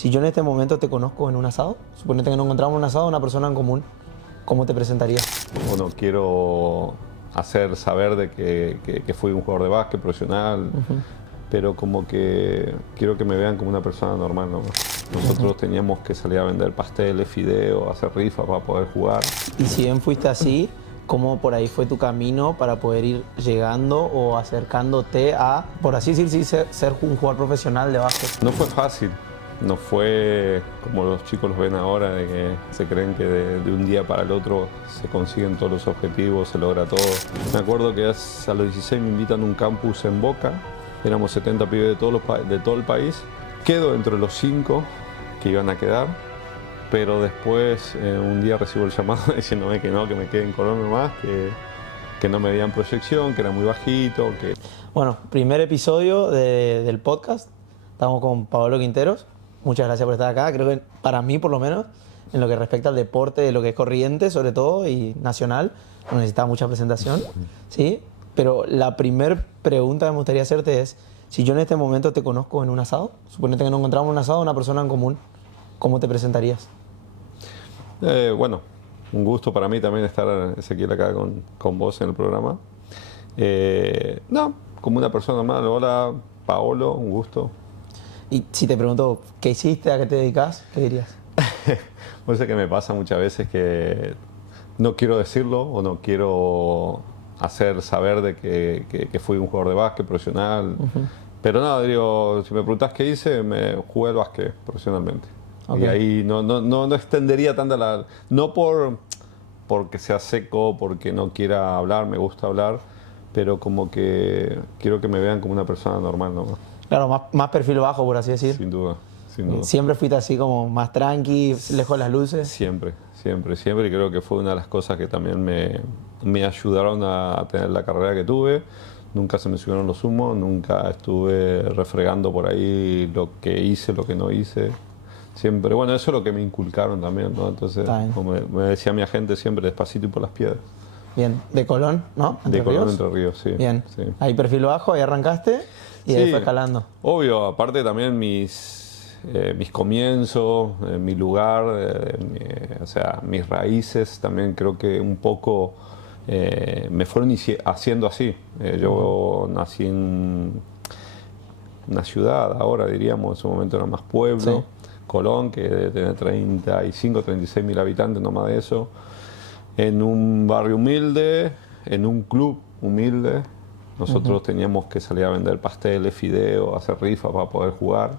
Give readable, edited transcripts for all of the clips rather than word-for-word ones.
Si yo en este momento te conozco en un asado, suponete que nos encontramos en un asado, una persona en común, ¿cómo te presentarías? Bueno, quiero hacer saber de que fui un jugador de básquet profesional, pero como que quiero que me vean como una persona normal, ¿no? Nosotros teníamos que salir a vender pasteles, fideos, hacer rifas para poder jugar. Y si bien fuiste así, ¿cómo por ahí fue tu camino para poder ir llegando o acercándote a, por así decir, sí, ser un jugador profesional de básquet? No fue fácil, no fue como los chicos los ven ahora, de que se creen que de un día para el otro se consiguen todos los objetivos, se logra todo. Me acuerdo que a los 16 me invitan a un campus en Boca, éramos 70 pibes de todo el país. Quedo entre los 5 que iban a quedar, pero después un día recibo el llamado diciéndome que no, que me quede en Colón nomás, que no me veían proyección, que era muy bajito. Bueno, primer episodio del podcast, estamos con Paolo Quinteros. Muchas gracias por estar acá. Creo que para mí, por lo menos, en lo que respecta al deporte, de lo que es corriente, sobre todo, y nacional, no necesita mucha presentación, ¿sí? Pero la primera pregunta que me gustaría hacerte es, si yo en este momento te conozco en un asado, suponete que nos encontramos en un asado, una persona en común, ¿cómo te presentarías? Bueno, un gusto para mí también estar, Ezequiel, acá con vos en el programa. No, como una persona normal. Hola, Paolo, un gusto. Y si te pregunto, ¿qué hiciste? ¿A qué te dedicas? ¿Qué dirías? Pues es que me pasa muchas veces que no quiero decirlo o no quiero hacer saber de que fui un jugador de básquet profesional. Pero nada, digo, si me preguntás qué hice, me jugué al básquet profesionalmente. Okay. Y ahí no extendería tanta la... No porque sea seco, porque no quiera hablar, me gusta hablar, pero como que quiero que me vean como una persona normal, ¿no? Claro, más perfil bajo, por así decir. Sin duda, sin duda. ¿Siempre fuiste así como más tranqui, lejos de las luces? Siempre. Y creo que fue una de las cosas que también me ayudaron a tener la carrera que tuve. Nunca se me subieron los humos, nunca estuve refregando por ahí lo que hice, lo que no hice. Siempre, bueno, eso es lo que me inculcaron también, ¿no? Entonces, como me decía mi agente siempre, despacito y por las piedras. Bien, de Colón, ¿no? De Colón, Entre Ríos, sí. Bien, sí. Ahí perfil bajo, ahí arrancaste y ahí fue escalando. Obvio, aparte también mis comienzos, mi lugar, o sea, mis raíces, también creo que un poco me fueron haciendo así. Yo nací en una ciudad, ahora diríamos, en su momento era más pueblo. Sí. Colón, que debe tener 35, 36 mil habitantes, no más de eso, en un barrio humilde, en un club humilde. Nosotros teníamos que salir a vender pasteles, fideos, hacer rifas para poder jugar,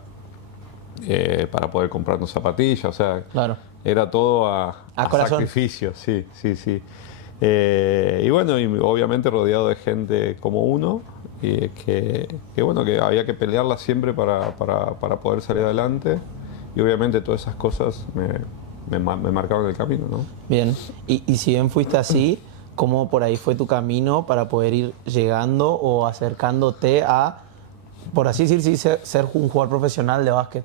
para poder comprarnos zapatillas, o sea, claro. Era todo a sacrificio, sí. Y bueno, y obviamente rodeado de gente como uno, que bueno, que había que pelearla siempre para poder salir adelante. Y obviamente todas esas cosas me marcaron el camino, ¿no? Bien, y si bien fuiste así, ¿cómo por ahí fue tu camino para poder ir llegando o acercándote a, por así decir, sí, ser un jugador profesional de básquet?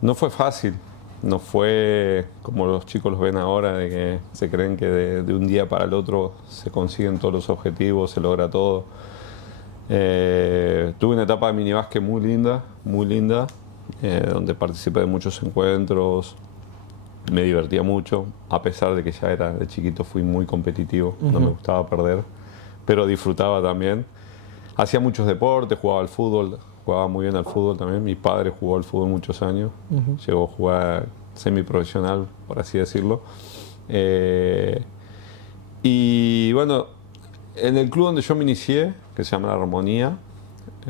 No fue fácil, no fue como los chicos los ven ahora, de que se creen que de un día para el otro se consiguen todos los objetivos, se logra todo. Tuve una etapa de minibásquet muy linda, donde participé de muchos encuentros, me divertía mucho, a pesar de que ya era de chiquito, fui muy competitivo, no me gustaba perder, pero disfrutaba también. Hacía muchos deportes, jugaba al fútbol, jugaba muy bien al fútbol también. Mi padre jugó al fútbol muchos años, llegó a jugar semiprofesional, por así decirlo. Y bueno, en el club donde yo me inicié, que se llama La Armonía,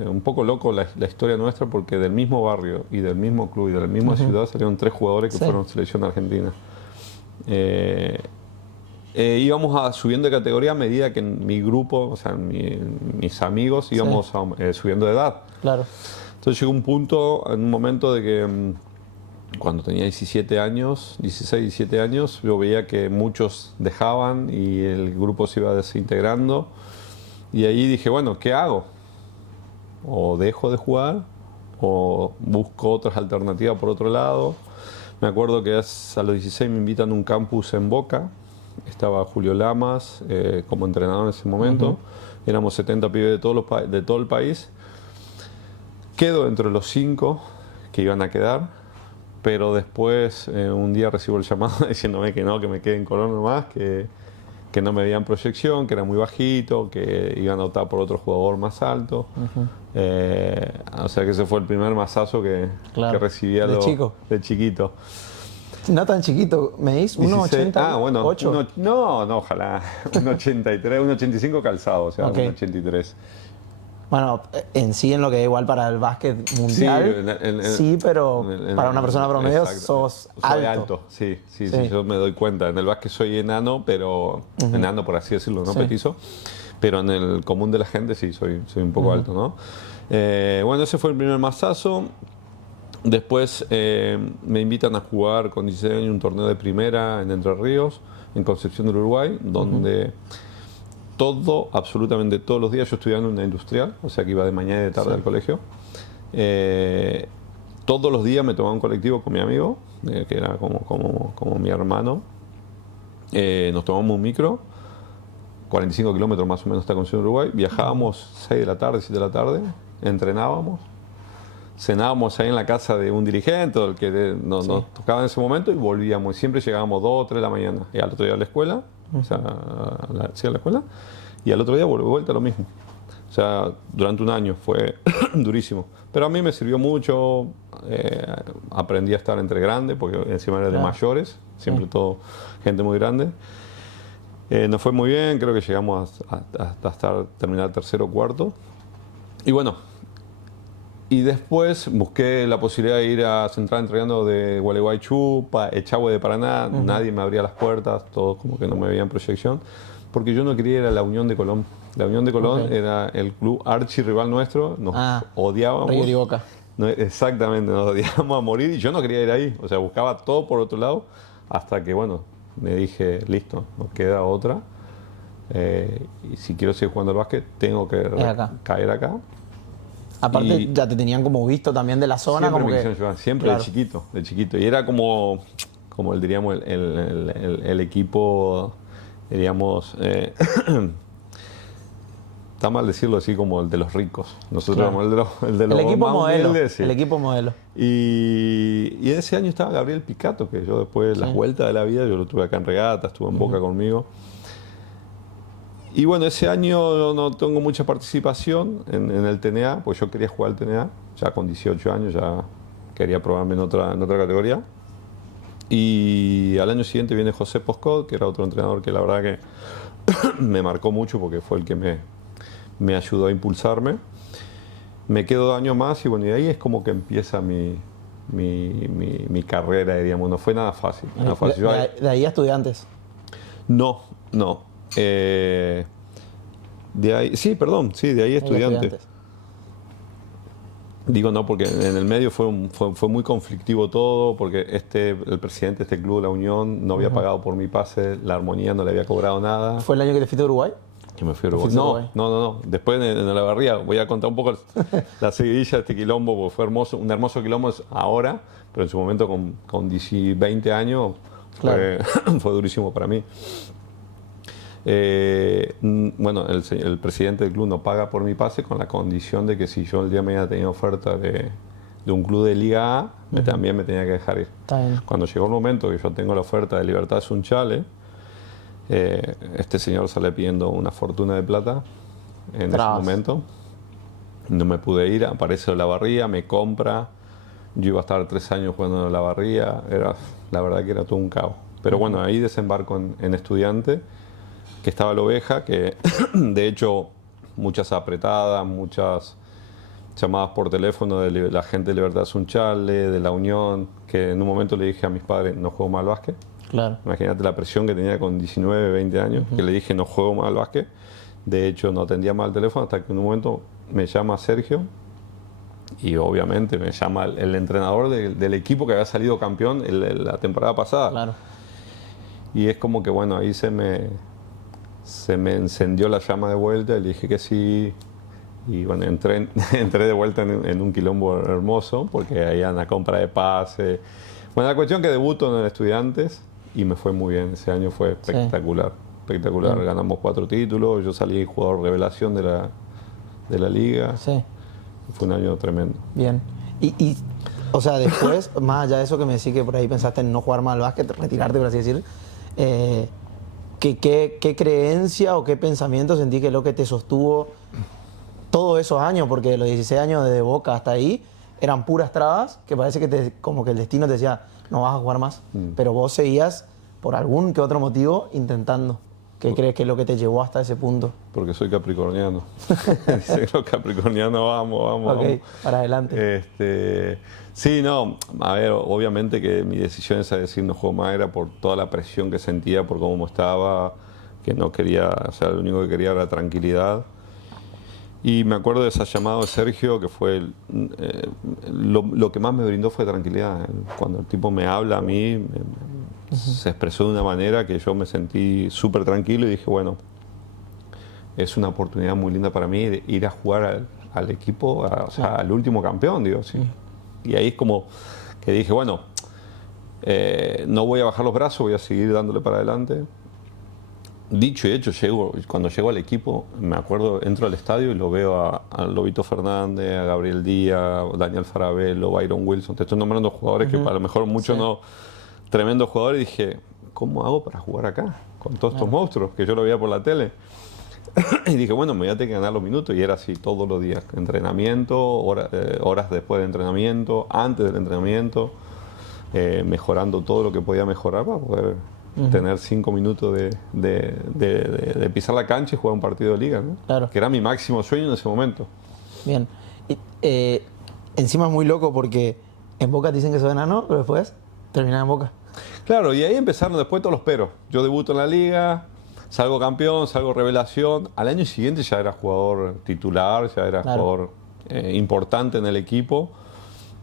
un poco loco la historia nuestra, porque del mismo barrio y del mismo club y de la misma ciudad salieron 3 jugadores que fueron selección argentina. Íbamos subiendo de categoría a medida que en mi grupo, o sea, mis amigos, íbamos subiendo de edad. Claro. Entonces llegó un punto, en un momento de que cuando tenía 16, 17 años, yo veía que muchos dejaban y el grupo se iba desintegrando. Y ahí dije, bueno, ¿qué hago? O dejo de jugar o busco otras alternativas por otro lado. Me acuerdo que a los 16 me invitan a un campus en Boca. Estaba Julio Lamas como entrenador en ese momento. Éramos 70 pibes de todo el país. Quedo entre los 5 que iban a quedar, pero después un día recibo el llamado diciéndome que no, que me quede en Colón nomás, que no me veían proyección, que era muy bajito, que iban a optar por otro jugador más alto. O sea que ese fue el primer mazazo que recibía de chiquito. No tan chiquito, ¿me dis? 1,80. Ah, bueno, no, ojalá. 1,83, 1,85 calzado, o sea, 1,83. Bueno, en sí, en lo que da igual para el básquet mundial, sí, pero para una persona promedio sos alto. Soy alto, sí, yo me doy cuenta. En el básquet soy enano, pero enano por así decirlo, no petizo. Pero en el común de la gente sí, soy un poco alto, ¿no? Bueno, ese fue el primer mazazo. Después me invitan a jugar con 16 años un torneo de primera en Entre Ríos, en Concepción del Uruguay, donde absolutamente todos los días, yo estudiaba en una industrial, o sea que iba de mañana y de tarde al colegio. Todos los días me tomaba un colectivo con mi amigo, que era como mi hermano. Nos tomamos un micro, 45 kilómetros más o menos hasta Concepción del Uruguay. Viajábamos 6 de la tarde, 7 de la tarde, entrenábamos. Cenábamos ahí en la casa de un dirigente, el que nos tocaba en ese momento, y volvíamos. Y siempre llegábamos 2 o 3 de la mañana. Y al otro día a la escuela, o sea, a la escuela, y al otro día vuelta lo mismo. O sea, durante un año fue durísimo. Pero a mí me sirvió mucho, aprendí a estar entre grandes, porque encima era de mayores, siempre todo gente muy grande. Nos fue muy bien, creo que llegamos hasta terminar tercero o cuarto. Y bueno, y después busqué la posibilidad de ir a Central Entrenando de Gualeguaychú, Echagüe de Paraná. Nadie me abría las puertas, todos como que no me veían proyección, porque yo no quería ir a la Unión de Colón. La Unión de Colón era el club archirrival nuestro, nos odiábamos. River y Boca. Exactamente, nos odiábamos a morir y yo no quería ir ahí. O sea, buscaba todo por otro lado, hasta que, bueno, me dije, listo, nos queda otra. Y si quiero seguir jugando al básquet, tengo que caer acá. Aparte, ya te tenían como visto también de la zona. Siempre como me que quisieron llevar, siempre de chiquito. Y era como diríamos, el equipo, diríamos, está mal decirlo así, como el de los ricos. Nosotros éramos el de los equipo más modelo. humildes, sí. El equipo modelo. Y ese año estaba Gabriel Picato, que yo después de las vueltas de la vida, yo lo tuve acá en Regata, estuvo en Boca conmigo. Y bueno, ese año no tengo mucha participación en el TNA, pues yo quería jugar al TNA, ya con 18 años ya quería probarme en otra categoría. Y al año siguiente viene José Poscot, que era otro entrenador que la verdad que me marcó mucho porque fue el que me ayudó a impulsarme. Me quedo 2 años más y bueno, y ahí es como que empieza mi carrera, diríamos. No fue nada fácil. ¿De ahí a Estudiantes? No. De ahí Estudiantes. Digo no, porque en el medio fue muy conflictivo todo, porque el presidente de este club, La Unión, no había pagado por mi pase, La Armonía no le había cobrado nada. ¿Fue el año que te fuiste a Uruguay? Que me fui a Uruguay. No. Después en la barría voy a contar un poco la seguidilla de este quilombo, porque fue un hermoso quilombo ahora, pero en su momento con 20 años fue durísimo para mí. Bueno, el presidente del club no paga por mi pase, con la condición de que si yo el día de mañana tenía oferta de un club de Liga A, también me tenía que dejar ir. Cuando llegó el momento que yo tengo la oferta de Libertad Sunchales, este señor sale pidiendo una fortuna de plata en ese momento. No me pude ir, aparece la barría, me compra. Yo iba a estar 3 años jugando en la barría, la verdad que era todo un caos. Pero bueno, ahí desembarco en Estudiante, que estaba la Oveja, que de hecho muchas apretadas, muchas llamadas por teléfono de la gente de Libertad Sunchales, de La Unión, que en un momento le dije a mis padres, no juego más al básquet. Claro. Imagínate la presión que tenía con 19, 20 años, que le dije no juego más al básquet. De hecho no atendía más el teléfono hasta que en un momento me llama Sergio y obviamente me llama el entrenador del equipo que había salido campeón la temporada pasada. Claro. Y es como que bueno, ahí se me encendió la llama de vuelta y le dije que sí. Y bueno, entré de vuelta en un quilombo hermoso, porque ahí en la compra de pase. Bueno, la cuestión que debuto en el Estudiantes y me fue muy bien. Ese año fue espectacular. Espectacular. Bien. Ganamos 4 títulos. Yo salí jugador revelación de la liga. Sí. Fue un año tremendo. Bien. Y O sea, después, más allá de eso que me decís que por ahí pensaste en no jugar más al básquet, retirarte, por así decir, ¿qué creencia o qué pensamiento sentí que es lo que te sostuvo todos esos años? Porque de los 16 años desde Boca hasta ahí eran puras trabas, que parece que como que el destino te decía, no vas a jugar más. Pero vos seguías, por algún que otro motivo, intentando. ¿Qué crees que es lo que te llevó hasta ese punto? Porque soy capricorniano. Dicen los capricornianos, vamos, Ok, vamos. para adelante. Sí, no, a ver, obviamente que mi decisión esa de decir no juego más era por toda la presión que sentía, por cómo estaba, que no quería, o sea, lo único que quería era tranquilidad. Y me acuerdo de esa llamada de Sergio, que fue lo que más me brindó fue tranquilidad. Cuando el tipo me habla a mí, se expresó de una manera que yo me sentí súper tranquilo y dije, bueno, es una oportunidad muy linda para mí de ir a jugar al equipo, o sea, al último campeón, digo, sí. Y ahí es como que dije, bueno, no voy a bajar los brazos, voy a seguir dándole para adelante. Dicho y hecho, cuando llego al equipo, me acuerdo, entro al estadio y lo veo a Lobito Fernández, a Gabriel Díaz, Daniel Farabello, Byron Wilson. Te estoy nombrando jugadores que a lo mejor muchos no... Tremendos jugadores. Y dije, ¿cómo hago para jugar acá? Con todos estos monstruos que yo lo veía por la tele. Y dije, bueno, me voy a tener que ganar los minutos. Y era así todos los días. Entrenamiento, horas después de entrenamiento, antes del entrenamiento, mejorando todo lo que podía mejorar para poder tener 5 minutos de pisar la cancha y jugar un partido de liga, ¿no? Claro. Que era mi máximo sueño en ese momento. Bien. Y, encima es muy loco porque en Boca te dicen que sos enano, pero después terminás en Boca. Claro, y ahí empezaron después todos los peros. Yo debuto en la liga, salgo campeón, salgo revelación. Al año siguiente ya era jugador titular, ya era jugador importante en el equipo.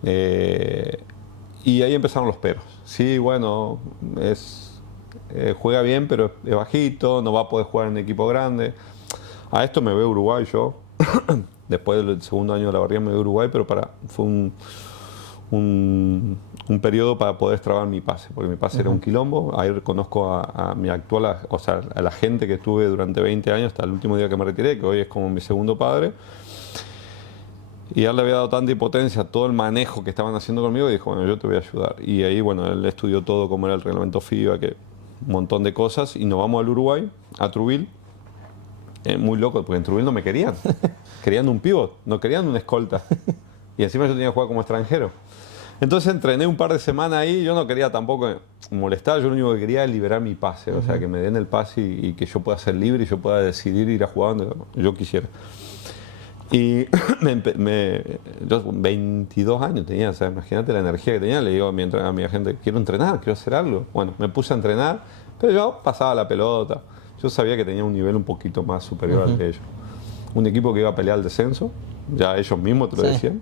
Y ahí empezaron los peros. Sí, bueno, juega bien, pero es bajito, no va a poder jugar en equipo grande. A esto me veo Uruguay yo. Después del segundo año de la barriga me veo Uruguay, pero fue un periodo para poder extrabar mi pase, porque mi pase era un quilombo. Ahí conozco a mi actual, o sea, a la gente que estuve durante 20 años hasta el último día que me retiré, que hoy es como mi segundo padre. Y él le había dado tanta impotencia a todo el manejo que estaban haciendo conmigo y dijo, bueno, yo te voy a ayudar. Y ahí, bueno, él estudió todo, cómo era el reglamento FIBA, que un montón de cosas, y nos vamos al Uruguay, a Truville. Muy loco, porque en Truville no me querían. Querían un pívot, no querían un escolta. Y encima yo tenía que jugar como extranjero. Entonces entrené un par de semanas ahí, yo no quería tampoco molestar, yo lo único que quería era liberar mi pase, o sea, que me den el pase y que yo pueda ser libre y yo pueda decidir ir a jugar donde yo quisiera. Y yo 22 años tenía, o sea, imagínate la energía que tenía, le digo a mi agente, quiero entrenar, quiero hacer algo. Bueno, me puse a entrenar, pero yo pasaba la pelota, yo sabía que tenía un nivel un poquito más superior al de ellos. Un equipo que iba a pelear el descenso, ya ellos mismos te lo decían.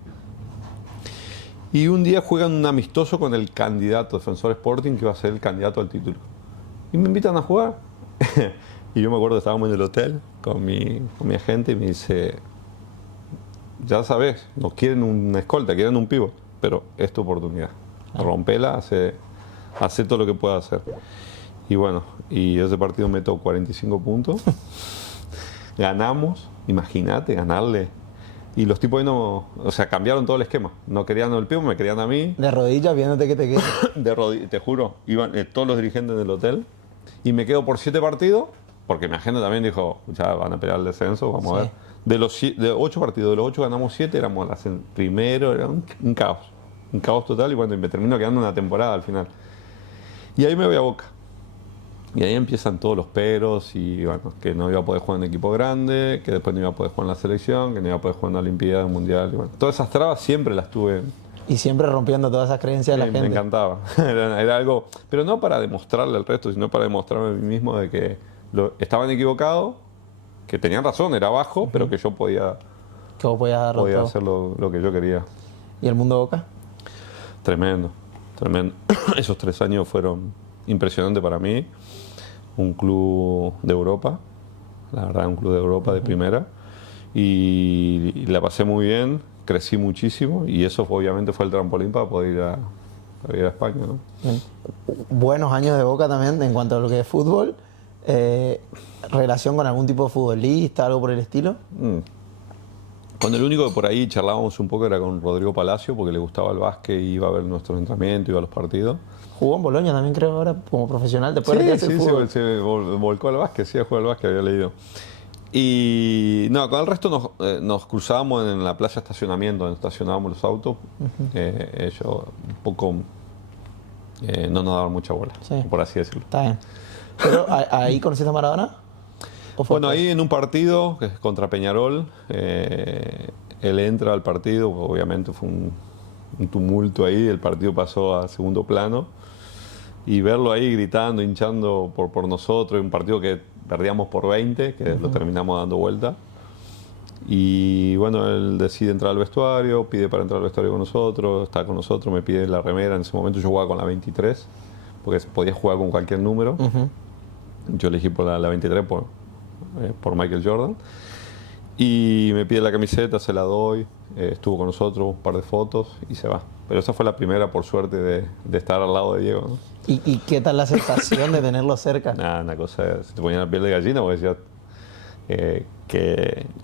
Y un día juegan un amistoso con el candidato, Defensor Sporting, que iba a ser el candidato al título. Y me invitan a jugar. Y yo me acuerdo que estábamos en el hotel con mi agente y me dice, ya sabes, no quieren una escolta, quieren un pívot, pero es tu oportunidad. Rompela, hace todo lo que pueda hacer. Y bueno, y ese partido meto 45 puntos. Ganamos, imagínate, ganarle. Y los tipos ahí no, o sea, cambiaron todo el esquema. No querían el pívot, me querían a mí. De rodillas, viéndote que te quedas. De rodillas, te juro, iban todos los dirigentes del hotel. Y me quedo por 7 partidos, porque mi agente también dijo, ya van a pelear el descenso, vamos a ver. De 8 partidos, de los 8 ganamos 7, éramos primero, era un caos total, y bueno, me termino quedando una temporada al final. Y ahí me voy a Boca. Y ahí empiezan todos los peros, y bueno, que no iba a poder jugar en equipo grande, que después no iba a poder jugar en la selección, que no iba a poder jugar en la Olimpiada Mundial, y bueno, todas esas trabas siempre las tuve. Y siempre rompiendo todas esas creencias de la gente. Me encantaba, era algo, pero no para demostrarle al resto, sino para demostrarme a mí mismo de que estaban equivocados, que tenían razón, era bajo, pero que yo podía hacer lo que yo quería. ¿Y el mundo Boca? Tremendo, tremendo. Esos 3 años fueron impresionantes para mí. Un club de Europa, la verdad, un club de Europa de primera. Y la pasé muy bien, crecí muchísimo, y eso obviamente fue el trampolín para poder ir a España, ¿no? Buenos años de Boca también en cuanto a lo que es fútbol. ¿Relación con algún tipo de futbolista, algo por el estilo? Con el único que por ahí charlábamos un poco era con Rodrigo Palacio, porque le gustaba el básquet y iba a ver nuestros entrenamientos, iba a los partidos. Jugó en Boloña también, creo, ahora como profesional, después de Sí, retirarse del fútbol. se volcó al básquet, sí, a jugar al básquet, había leído. Y no, con el resto nos cruzábamos en la playa estacionamiento, donde estacionábamos los autos. Ellos un poco no nos daban mucha bola, Sí. por así decirlo. Está bien. Pero, ¿ahí conociste a Maradona? ¿O fue Bueno, después? ahí en un partido, que es contra Peñarol, él entra al partido, obviamente fue un tumulto ahí, el partido pasó a segundo plano, y verlo ahí gritando, hinchando por nosotros, un partido que perdíamos por 20, que lo terminamos dando vuelta. Y bueno, él decide entrar al vestuario, pide para entrar al vestuario con nosotros, está con nosotros, me pide la remera. En ese momento yo jugaba con la 23, porque podía jugar con cualquier número. Yo elegí por la 23 por Michael Jordan. Y me pide la camiseta, se la doy, estuvo con nosotros, un par de fotos y se va. Pero esa fue la primera, por suerte, de estar al lado de Diego, ¿no? ¿Y qué tal la sensación de tenerlo cerca? Nada, una cosa, se te ponía la piel de gallina porque decía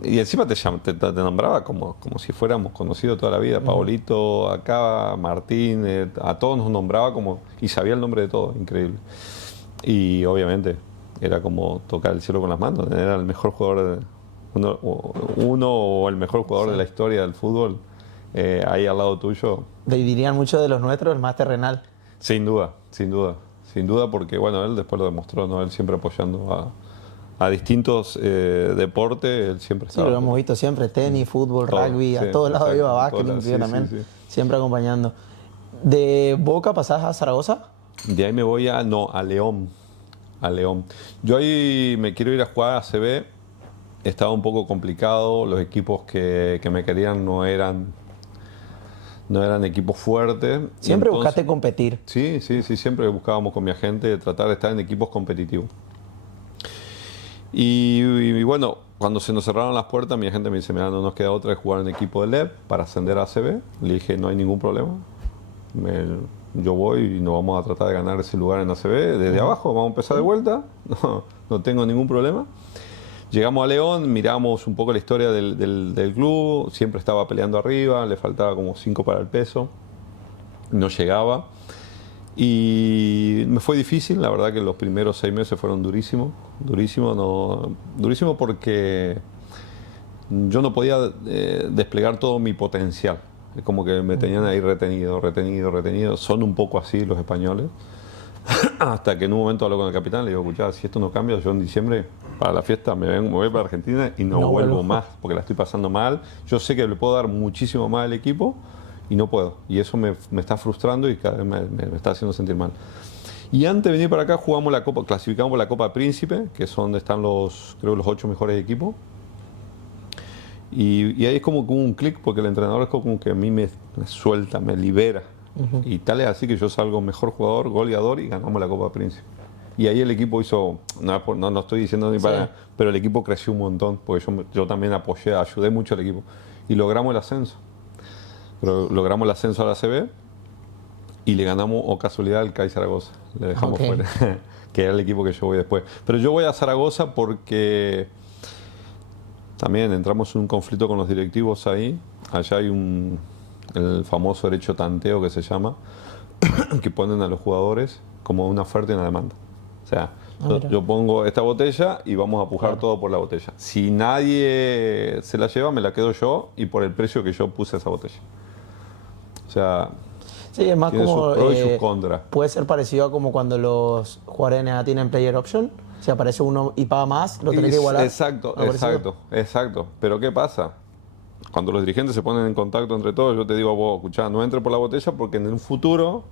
y encima te nombraba como si fuéramos conocidos toda la vida. Paolito, acá, Martín, a todos nos nombraba como, y sabía el nombre de todos, increíble. Y obviamente era como tocar el cielo con las manos, era el mejor jugador, uno o el mejor jugador de la historia del fútbol, ahí al lado tuyo. Le dirían muchos de los nuestros el más terrenal. Sin duda, sin duda. Sin duda, porque bueno, él después lo demostró, ¿no? Él siempre apoyando a distintos deportes, él siempre Sí, estaba. lo hemos visto siempre, tenis, fútbol, Todo, rugby, sí, a todos lados exacto, iba, en básquet, todas las- incluido sí, también, sí, sí. siempre acompañando. ¿De Boca pasás a Zaragoza? De ahí me voy a León. A León. Yo ahí me quiero ir a jugar a ACB. Estaba un poco complicado. Los equipos que me querían no eran equipos fuertes. Y Siempre entonces- buscaste competir. Sí, siempre buscábamos con mi agente tratar de estar en equipos competitivos. Y bueno, cuando se nos cerraron las puertas, mi agente me dice, mira, no nos queda otra que jugar en equipo de LEP para ascender a ACB. Le dije, no hay ningún problema. Yo voy y nos vamos a tratar de ganar ese lugar en ACB desde abajo, vamos a empezar de vuelta, no tengo ningún problema. Llegamos a León, miramos un poco la historia del club, siempre estaba peleando arriba, le faltaba como 5 para el peso, no llegaba. Y me fue difícil, la verdad que los primeros 6 meses fueron durísimos, durísimo porque yo no podía desplegar todo mi potencial. Es como que me tenían ahí retenido. Son un poco así los españoles. Hasta que en un momento hablé con el capitán, le digo, escuchá, si esto no cambia, yo en diciembre para la fiesta me voy para Argentina y no vuelvo más, porque la estoy pasando mal. Yo sé que le puedo dar muchísimo más al equipo y no puedo. Y eso me está frustrando y cada vez me está haciendo sentir mal. Y antes de venir para acá jugamos la Copa, clasificamos la Copa Príncipe, que es donde están creo los 8 mejores equipos. Y ahí es como un clic, porque el entrenador es como que a mí me suelta, me libera. Y tal es así que yo salgo mejor jugador, goleador y ganamos la Copa Príncipe. Y ahí el equipo hizo, no estoy diciendo ni para, pero el equipo creció un montón, porque yo también ayudé mucho al equipo. Y logramos el ascenso. Logramos el ascenso a la CB y le ganamos, o casualidad, al CAI Zaragoza. Le dejamos fuera, que era el equipo que yo voy después. Pero yo voy a Zaragoza porque también entramos en un conflicto con los directivos ahí. Allá hay el famoso derecho tanteo que se llama, que ponen a los jugadores como una oferta y una demanda. O sea, yo pongo esta botella y vamos a pujar todo por la botella. Si nadie se la lleva, me la quedo yo y por el precio que yo puse esa botella. O sea, sí, es más tiene como, sus pros y sus contras. puede ser parecido a como cuando los jugadores NBA tienen player option. Si aparece uno y paga más, lo tenés que igualar. Exacto. Pero ¿qué pasa? Cuando los dirigentes se ponen en contacto entre todos, yo te digo a vos, escuchá, no entre por la botella porque en un futuro,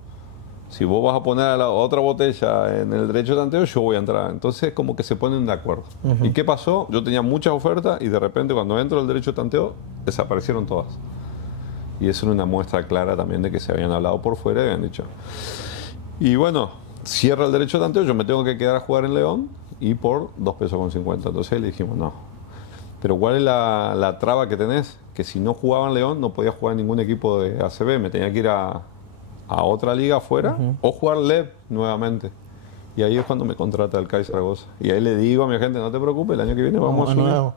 si vos vas a poner a la otra botella en el derecho de tanteo, yo voy a entrar. Entonces como que se ponen de acuerdo. ¿Y qué pasó? Yo tenía muchas ofertas y de repente cuando entro al derecho de tanteo, desaparecieron todas. Y eso era una muestra clara también de que se habían hablado por fuera y habían dicho. Y bueno, cierra el derecho de tanteo, yo me tengo que quedar a jugar en León y por 2 pesos con 50. Entonces le dijimos, no. Pero ¿cuál es la traba que tenés? Que si no jugaba en León no podía jugar en ningún equipo de ACB, me tenía que ir a otra liga afuera o jugar LEP nuevamente. Y ahí es cuando me contrata el CAI Zaragoza. Y ahí le digo a mi gente, no te preocupes, el año que viene vamos a subir.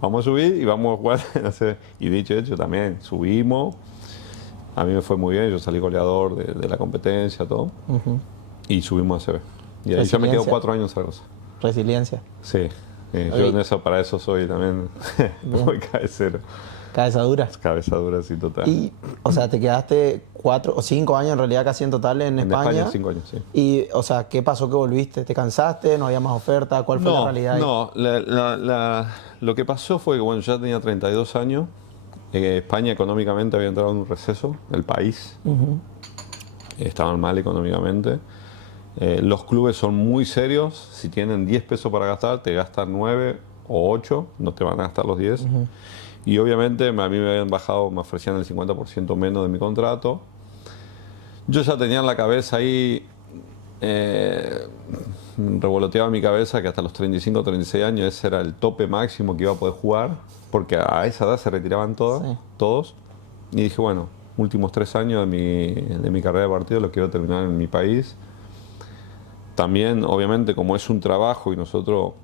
vamos a subir y vamos a jugar. No sé. Y dicho y hecho también, subimos. A mí me fue muy bien, yo salí goleador de la competencia, todo. Y subimos a CB. Y ahí yo me quedo 4 años en Zaragoza. Resiliencia. Sí, yo en eso, para eso soy también muy cabecero. Cabeza dura. Cabeza dura, sí, total. Y, o sea, te quedaste 4 o 5 años en realidad casi en total en España. En España 5 años, sí. Y, o sea, ¿qué pasó que volviste? ¿Te cansaste? ¿No había más oferta? ¿Cuál fue la realidad? No, lo que pasó fue que, bueno, yo ya tenía 32 años. España económicamente había entrado en un receso, el país. Estaban mal económicamente. Los clubes son muy serios. Si tienen 10 pesos para gastar, te gastan 9 o 8, no te van a gastar los 10. Y obviamente a mí me habían bajado, me ofrecían el 50% menos de mi contrato. Yo ya tenía en la cabeza ahí, revoloteaba mi cabeza que hasta los 35 o 36 años ese era el tope máximo que iba a poder jugar, porque a esa edad se retiraban todos. Y dije, bueno, últimos 3 años de mi carrera de partido los quiero terminar en mi país. También, obviamente, como es un trabajo y nosotros...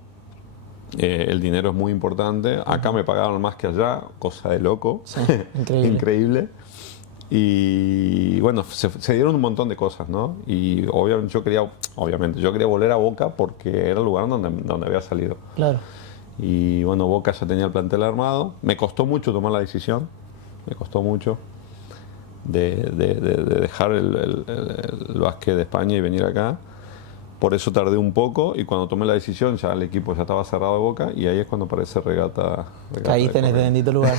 el dinero es muy importante. Acá me pagaban más que allá, cosa de loco. Sí, increíble. Increíble. Y bueno, se dieron un montón de cosas, ¿no? Y obviamente yo quería volver a Boca porque era el lugar donde había salido. Claro. Y bueno, Boca ya tenía el plantel armado. Me costó mucho tomar la decisión. Me costó mucho de dejar el básquet de España y venir acá. Por eso tardé un poco y cuando tomé la decisión ya el equipo ya estaba cerrado de Boca y ahí es cuando aparece Regata. Caíste en este bendito lugar.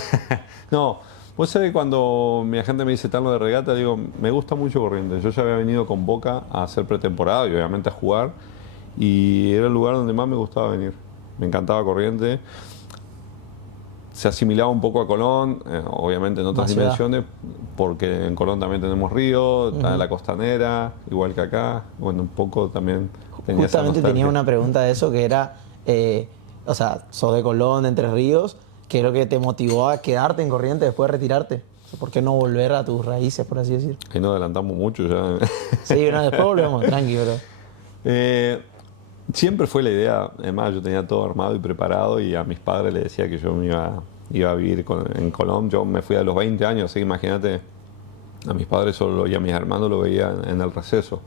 No, vos sabés que cuando mi agente me dice tal lo de Regata, digo, me gusta mucho Corrientes. Yo ya había venido con Boca a hacer pretemporada y obviamente a jugar y era el lugar donde más me gustaba venir. Me encantaba Corrientes. Se asimilaba un poco a Colón, obviamente en otras dimensiones, porque en Colón también tenemos río, está en la costanera, igual que acá. Bueno, un poco también tenía Justamente tenía una pregunta de eso que era, o sea, sos de Colón, de Entre Ríos, ¿qué es lo que te motivó a quedarte en Corrientes después de retirarte? ¿Por qué no volver a tus raíces, por así decir? Ahí nos adelantamos mucho ya. Sí, bueno, después volvemos, tranqui, bro. Siempre fue la idea, además yo tenía todo armado y preparado y a mis padres les decía que yo me iba a vivir en Colón. Yo me fui a los 20 años, así que imagínate, a mis padres solo y a mis hermanos lo veía en el receso.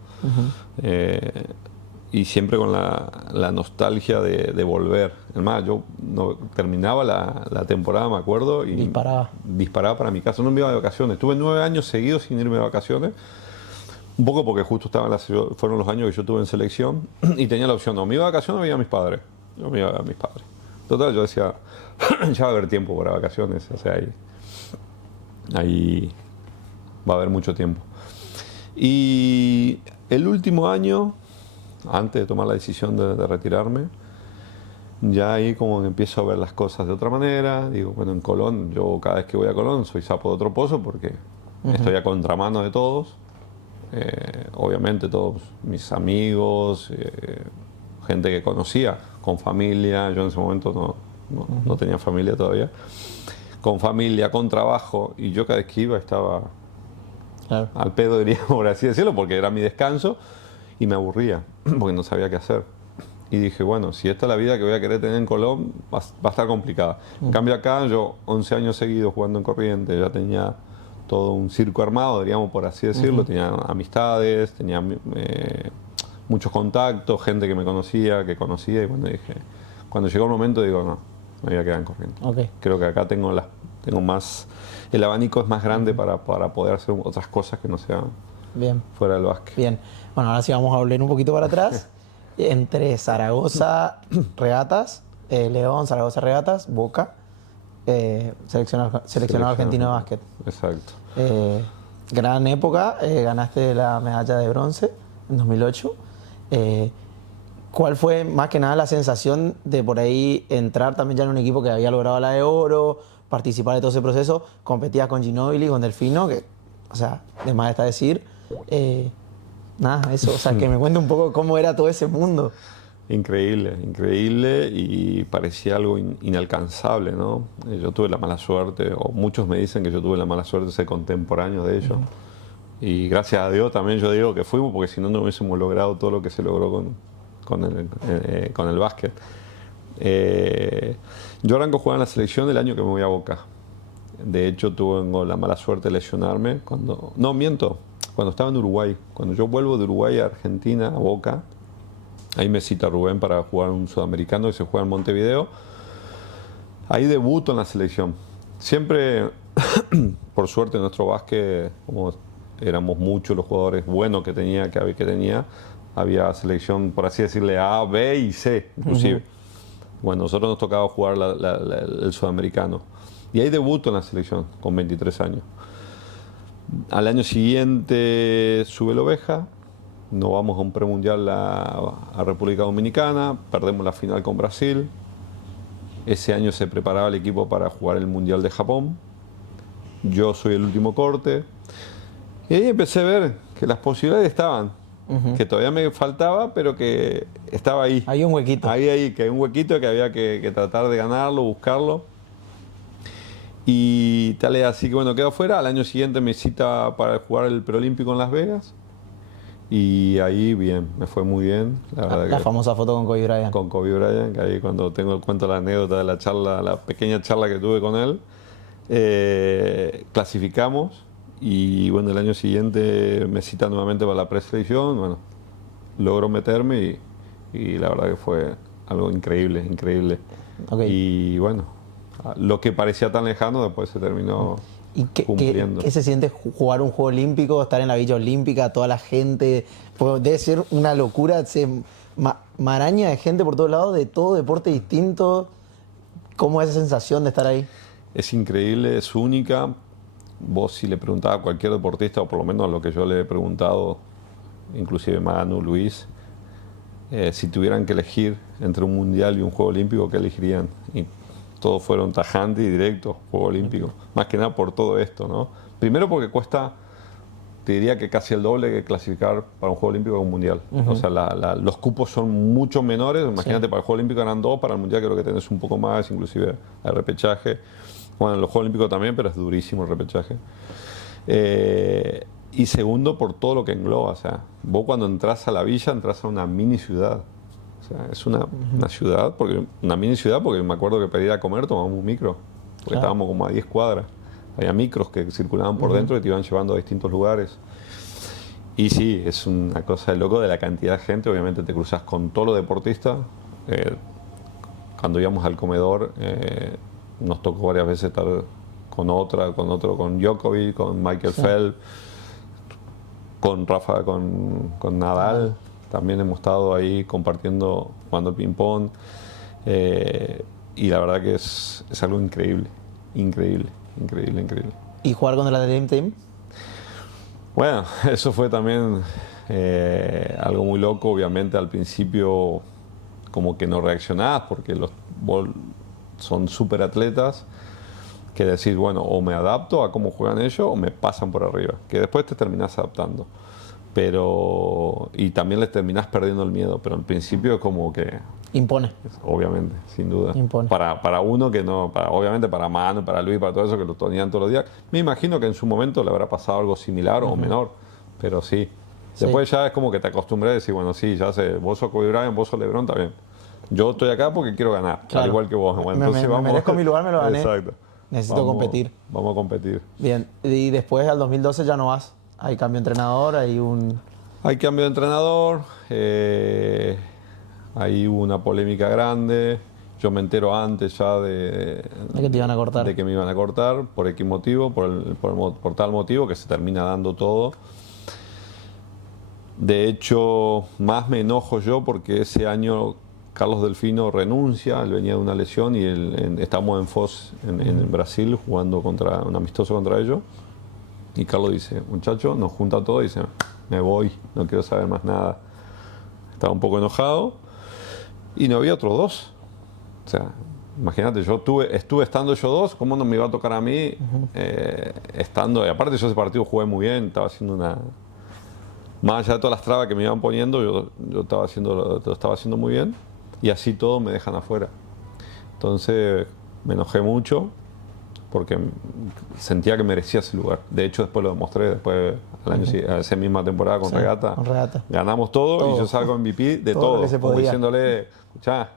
Y siempre con la nostalgia de volver. Además, yo terminaba la temporada, me acuerdo, y disparaba para mi casa. No me iba de vacaciones. Estuve 9 años seguidos sin irme de vacaciones. Un poco porque justo fueron los años que yo tuve en selección y tenía la opción, o me iba de vacaciones o me iba a mis padres. Yo me iba a mis padres. Total, yo decía, ya va a haber tiempo para vacaciones, o sea, ahí va a haber mucho tiempo. Y el último año, antes de tomar la decisión de retirarme, ya ahí como que empiezo a ver las cosas de otra manera. Digo, bueno, en Colón, yo cada vez que voy a Colón soy sapo de otro pozo porque estoy a contramano de todos. Obviamente todos mis amigos, gente que conocía, con familia, yo en ese momento no tenía familia todavía, con familia, con trabajo, y yo cada vez que iba estaba al pedo, diríamos, por así decirlo, porque era mi descanso y me aburría, porque no sabía qué hacer. Y dije, bueno, si esta es la vida que voy a querer tener en Colón, va a estar complicada. En cambio acá, yo 11 años seguidos jugando en Corrientes, ya tenía todo un circo armado, diríamos, por así decirlo. Tenía amistades, tenía muchos contactos, gente que me conocía, y cuando llegó el momento, digo, no, me voy a quedar en Corrientes. Creo que acá tengo más, el abanico es más grande para poder hacer otras cosas que no sean fuera del básquet. Bien, bueno, ahora sí vamos a volver un poquito para atrás. Entre Zaragoza Regatas, León, Zaragoza Regatas, Boca, seleccionado argentino de básquet. Exacto. Gran época, ganaste la medalla de bronce en 2008. ¿Cuál fue más que nada la sensación de por ahí entrar también ya en un equipo que había logrado la de oro, participar de todo ese proceso? Competías con Ginóbili, con Delfino, que, o sea, de más está decir. Nada, eso, o sea, que me cuente un poco cómo era todo ese mundo. Increíble, increíble, y parecía algo inalcanzable, ¿no? Yo tuve la mala suerte, o muchos me dicen que yo tuve la mala suerte de ser contemporáneo de ellos. Y gracias a Dios también yo digo que fuimos, porque si no, no hubiésemos logrado todo lo que se logró con el básquet. Yo arranco a jugar en la selección el año que me voy a Boca. De hecho, tuve la mala suerte de lesionarme cuando... No, miento. Cuando estaba en Uruguay. Cuando yo vuelvo de Uruguay a Argentina, a Boca, ahí me cita Rubén para jugar un sudamericano que se juega en Montevideo. Ahí debuto en la selección. Siempre, por suerte, en nuestro básquet, como éramos muchos los jugadores buenos que tenía, había selección, por así decirle, A, B y C, inclusive. Bueno, nosotros nos tocaba jugar el sudamericano. Y ahí debuto en la selección, con 23 años. Al año siguiente sube la oveja, nos vamos a un premundial a República Dominicana, perdemos la final con Brasil. Ese año se preparaba el equipo para jugar el Mundial de Japón. Yo soy el último corte. Y ahí empecé a ver que las posibilidades estaban, que todavía me faltaba, pero que estaba ahí. Hay un huequito. Que hay un huequito que había que tratar de ganarlo, buscarlo. Y tal es así que bueno, quedo afuera. Al año siguiente me cita para jugar el preolímpico en Las Vegas. Y ahí bien, me fue muy bien. La famosa foto con Kobe Bryant. Con Kobe Bryant, que ahí cuando cuento la anécdota de la charla, la pequeña charla que tuve con él, clasificamos. Y bueno, el año siguiente me cita nuevamente para la preselección. Bueno, logro meterme y la verdad que fue algo increíble, increíble. Okay. Y bueno, lo que parecía tan lejano después se terminó cumpliendo. ¿Qué se siente jugar un Juego Olímpico, estar en la Villa Olímpica, toda la gente? Pues debe ser una locura, maraña de gente por todos lados, de todo deporte distinto. ¿Cómo es esa sensación de estar ahí? Es increíble, es única. Vos si le preguntabas a cualquier deportista, o por lo menos a lo que yo le he preguntado, inclusive Manu, Luis, si tuvieran que elegir entre un mundial y un Juego Olímpico, ¿qué elegirían? Y todos fueron tajantes y directos, Juego Olímpico. Más que nada por todo esto, ¿no? Primero porque cuesta, te diría que casi el doble que clasificar para un Juego Olímpico o un Mundial. O sea, los cupos son mucho menores. Imagínate, para el Juego Olímpico eran 2, para el Mundial creo que tenés un poco más, inclusive el repechaje. Bueno, en los Juegos Olímpicos también, pero es durísimo el repechaje. Y segundo, por todo lo que engloba. O sea, vos cuando entras a la villa, entras a una mini ciudad. O sea, es una ciudad, una mini ciudad, porque me acuerdo que para ir a comer tomamos un micro, porque estábamos como a 10 cuadras. Había micros que circulaban por dentro y te iban llevando a distintos lugares. Y sí, es una cosa de loco de la cantidad de gente. Obviamente te cruzas con todos los deportistas. Cuando íbamos al comedor, nos tocó varias veces estar con Djokovic, con Michael Phelps, con Rafa, con Nadal. También hemos estado ahí compartiendo, jugando ping-pong. Y la verdad que es algo increíble. Increíble. ¿Y jugar contra la Dream Team? Bueno, eso fue también algo muy loco. Obviamente al principio como que no reaccionás porque son súper atletas que decís, bueno, o me adapto a cómo juegan ellos o me pasan por arriba, que después te terminás adaptando. Y también les terminás perdiendo el miedo, pero al principio es como que... Impone. Obviamente, sin duda. Impone. Para uno que no, obviamente para Manu, para Luis, para todo eso que lo tonían todos los días. Me imagino que en su momento le habrá pasado algo similar o menor, pero sí. Después ya es como que te acostumbré a decir, bueno, sí, ya sé, vos sos Kobe Bryant, vos sos LeBron, está bien. Yo estoy acá porque quiero ganar, claro. al igual que vos. Bueno, entonces me merezco mi lugar, me lo gané. Exacto. Necesito competir. Vamos a competir. Bien, y después al 2012 ya no vas. Hay cambio de entrenador, Hay cambio de entrenador, ahí hubo una polémica grande. Yo me entero antes ya de que te iban a cortar. De que me iban a cortar, por X motivo, por tal motivo que se termina dando todo. De hecho, más me enojo yo porque ese año Carlos Delfino renuncia, él venía de una lesión y estábamos en Foz, en Brasil, jugando un amistoso contra ellos. Y Carlos dice, muchacho, nos junta todo y dice, me voy, no quiero saber más nada. Estaba un poco enojado y no había otros dos. O sea, imagínate, yo estuve estando yo dos, ¿cómo no me iba a tocar a mí estando? Y aparte yo ese partido jugué muy bien, estaba haciendo más allá de todas las trabas que me iban poniendo, yo lo estaba haciendo muy bien y así todo me dejan afuera. Entonces me enojé mucho porque sentía que merecía ese lugar. De hecho después lo demostré, después esa misma temporada con Regata. Con Regata. Ganamos todo y yo salgo MVP de todo. Como diciéndole, escuchá,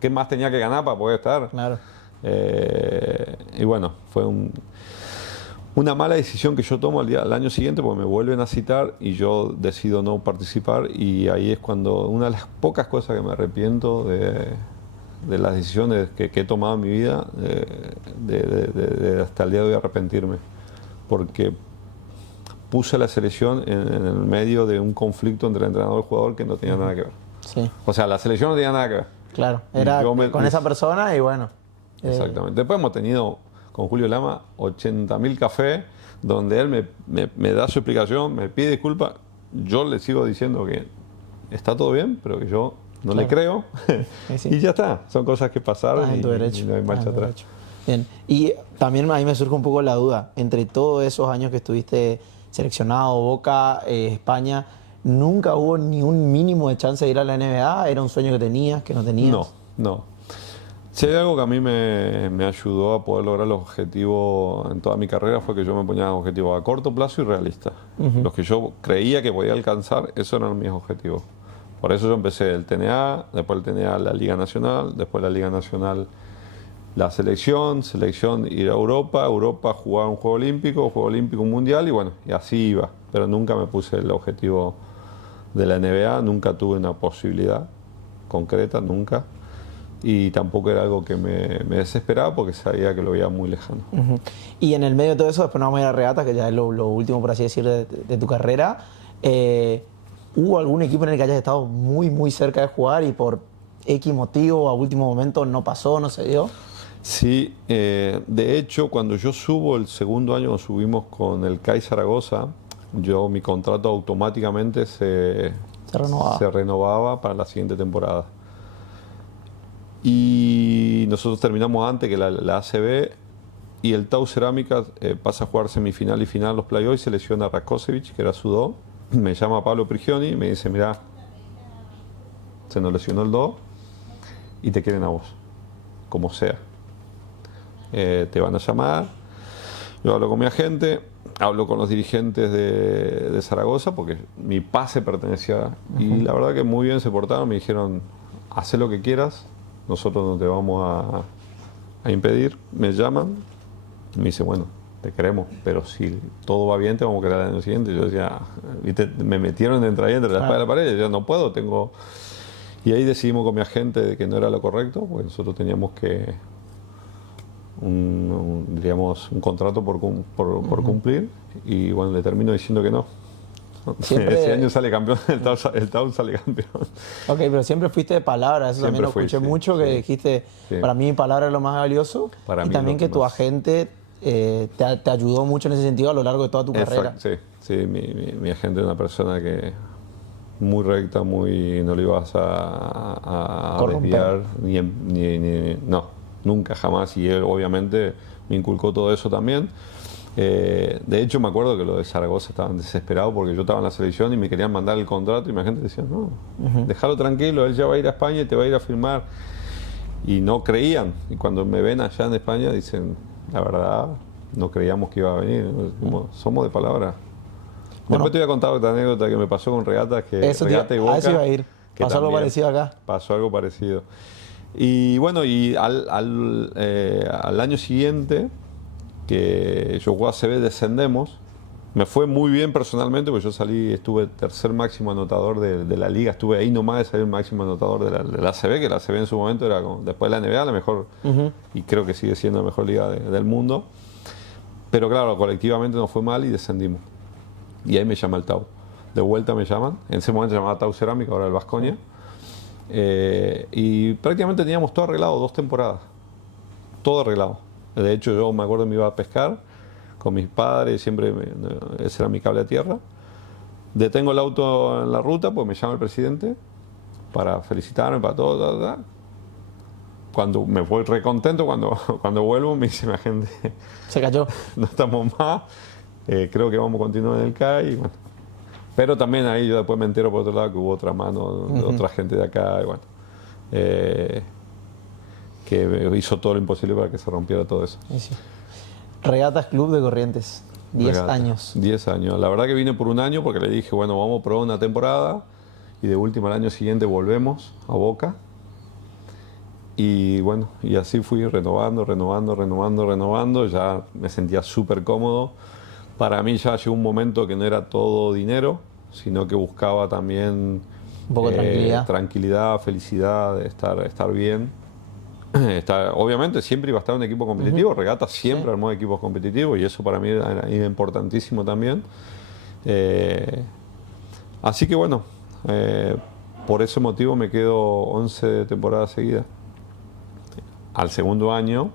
¿qué más tenía que ganar para poder estar? Claro. Y bueno, fue una mala decisión que yo tomo al año siguiente porque me vuelven a citar y yo decido no participar, y ahí es cuando una de las pocas cosas que me arrepiento de las decisiones que he tomado en mi vida, de hasta el día de hoy arrepentirme, porque puse a la selección en el medio de un conflicto entre el entrenador y jugador que no tenía nada que ver. Sí, O sea, la selección no tenía nada que ver. claro. Era con esa persona y bueno. Exactamente. Después hemos tenido con Julio Lama 80.000 cafés donde él me da su explicación, me pide disculpas. Yo le sigo diciendo que está todo bien, pero que yo no le creo. Sí. Y ya está. Son cosas que pasaron En tu derecho. y no hay marcha atrás. Bien. Y también a mí me surge un poco la duda. Entre todos esos años que estuviste seleccionado, Boca, España, ¿nunca hubo ni un mínimo de chance de ir a la NBA? ¿Era un sueño que tenías, que no tenías? No. Si hay algo que a mí me ayudó a poder lograr los objetivos en toda mi carrera, fue que yo me ponía objetivos a corto plazo y realistas. Los que yo creía que podía alcanzar, esos eran mis objetivos. Por eso yo empecé el TNA, después el TNA la Liga Nacional, después la Liga Nacional la selección, ir a Europa jugar un Juego Olímpico, un Mundial, y bueno, y así iba. Pero nunca me puse el objetivo de la NBA, nunca tuve una posibilidad concreta, nunca. Y tampoco era algo que me desesperaba porque sabía que lo veía muy lejano. Y en el medio de todo eso, después nos vamos a ir a regatas, que ya es lo último, por así decir, de tu carrera. ¿Hubo algún equipo en el que hayas estado muy, muy cerca de jugar y por X motivo a último momento no pasó, no se dio? Sí, de hecho, cuando yo subo el segundo año, cuando subimos con el CAI Zaragoza, mi contrato automáticamente se renovaba para la siguiente temporada. Y nosotros terminamos antes que la ACB, y el Tau Cerámica pasa a jugar semifinal y final los playoffs y se lesiona a Rakosevic, que era su 2. Me llama Pablo Prigioni y me dice, mirá, se nos lesionó el 2 y te quieren a vos, como sea. Te van a llamar. Yo hablo con mi agente, hablo con los dirigentes de Zaragoza, porque mi pase pertenecía, y la verdad que muy bien se portaron, me dijeron, haz lo que quieras, nosotros no te vamos a impedir. Me llaman, me dice, bueno, te queremos, pero si todo va bien te vamos a quedar el año siguiente. Yo decía, ¿viste? Me metieron entre la espada y la pared, yo no puedo, y ahí decidimos con mi agente de que no era lo correcto, porque nosotros teníamos que diríamos un contrato por cumplir, y bueno, le termino diciendo que no. Ese año sale campeón, el Tau sale campeón. Ok, pero siempre fuiste de palabra, eso siempre también lo escuché mucho, que dijiste, para mí mi palabra es lo más valioso, y también que tu agente te ayudó mucho en ese sentido a lo largo de toda tu carrera. Sí, mi agente es una persona que muy recta, no le ibas a desviar, no, nunca, jamás, y él obviamente me inculcó todo eso también. De hecho, me acuerdo que los de Zaragoza estaban desesperados porque yo estaba en la selección y me querían mandar el contrato, y mi gente decía, no, déjalo tranquilo, él ya va a ir a España y te va a ir a firmar. Y no creían, y cuando me ven allá en España dicen, la verdad, no creíamos que iba a venir, somos de palabra. Bueno, después te voy a contar otra anécdota que me pasó con regatas, Regata y Boca. A eso iba a ir, pasó algo parecido acá. Pasó algo parecido. Y bueno, y al año siguiente, que yo jugué ACB, descendemos. Me fue muy bien personalmente, porque yo estuve tercer máximo anotador de la liga, estuve ahí nomás de salir máximo anotador de la ACB, que la ACB en su momento era, después de la NBA, la mejor, y creo que sigue siendo la mejor liga del mundo. Pero claro, colectivamente nos fue mal y descendimos. Y ahí me llama el Tau. De vuelta me llaman, en ese momento se llamaba Tau Cerámica, ahora el Baskonia. Y prácticamente teníamos todo arreglado, 2 temporadas. Todo arreglado. De hecho, yo me acuerdo que me iba a pescar con mis padres, siempre ese era mi cable a tierra. Detengo el auto en la ruta, pues me llama el presidente para felicitarme, para todo. Cuando me voy recontento, cuando vuelvo, me dice mi agente, se cayó. No estamos más, creo que vamos a continuar en el CAI. Bueno. Pero también ahí yo después me entero por otro lado que hubo otra mano de otra gente de acá, y bueno, que hizo todo lo imposible para que se rompiera todo eso. Sí. Regatas Club de Corrientes, 10 años. 10 años. La verdad que vine por un año porque le dije, bueno, vamos a probar una temporada y de última al año siguiente volvemos a Boca. Y bueno, y así fui renovando, ya me sentía súper cómodo. Para mí ya llegó un momento que no era todo dinero, sino que buscaba también Un poco de tranquilidad, felicidad, estar bien. Obviamente siempre iba a estar en un equipo competitivo, Regata siempre armó equipos competitivos y eso para mí era importantísimo también. Así que bueno, por ese motivo me quedo 11 temporadas seguidas. Al segundo año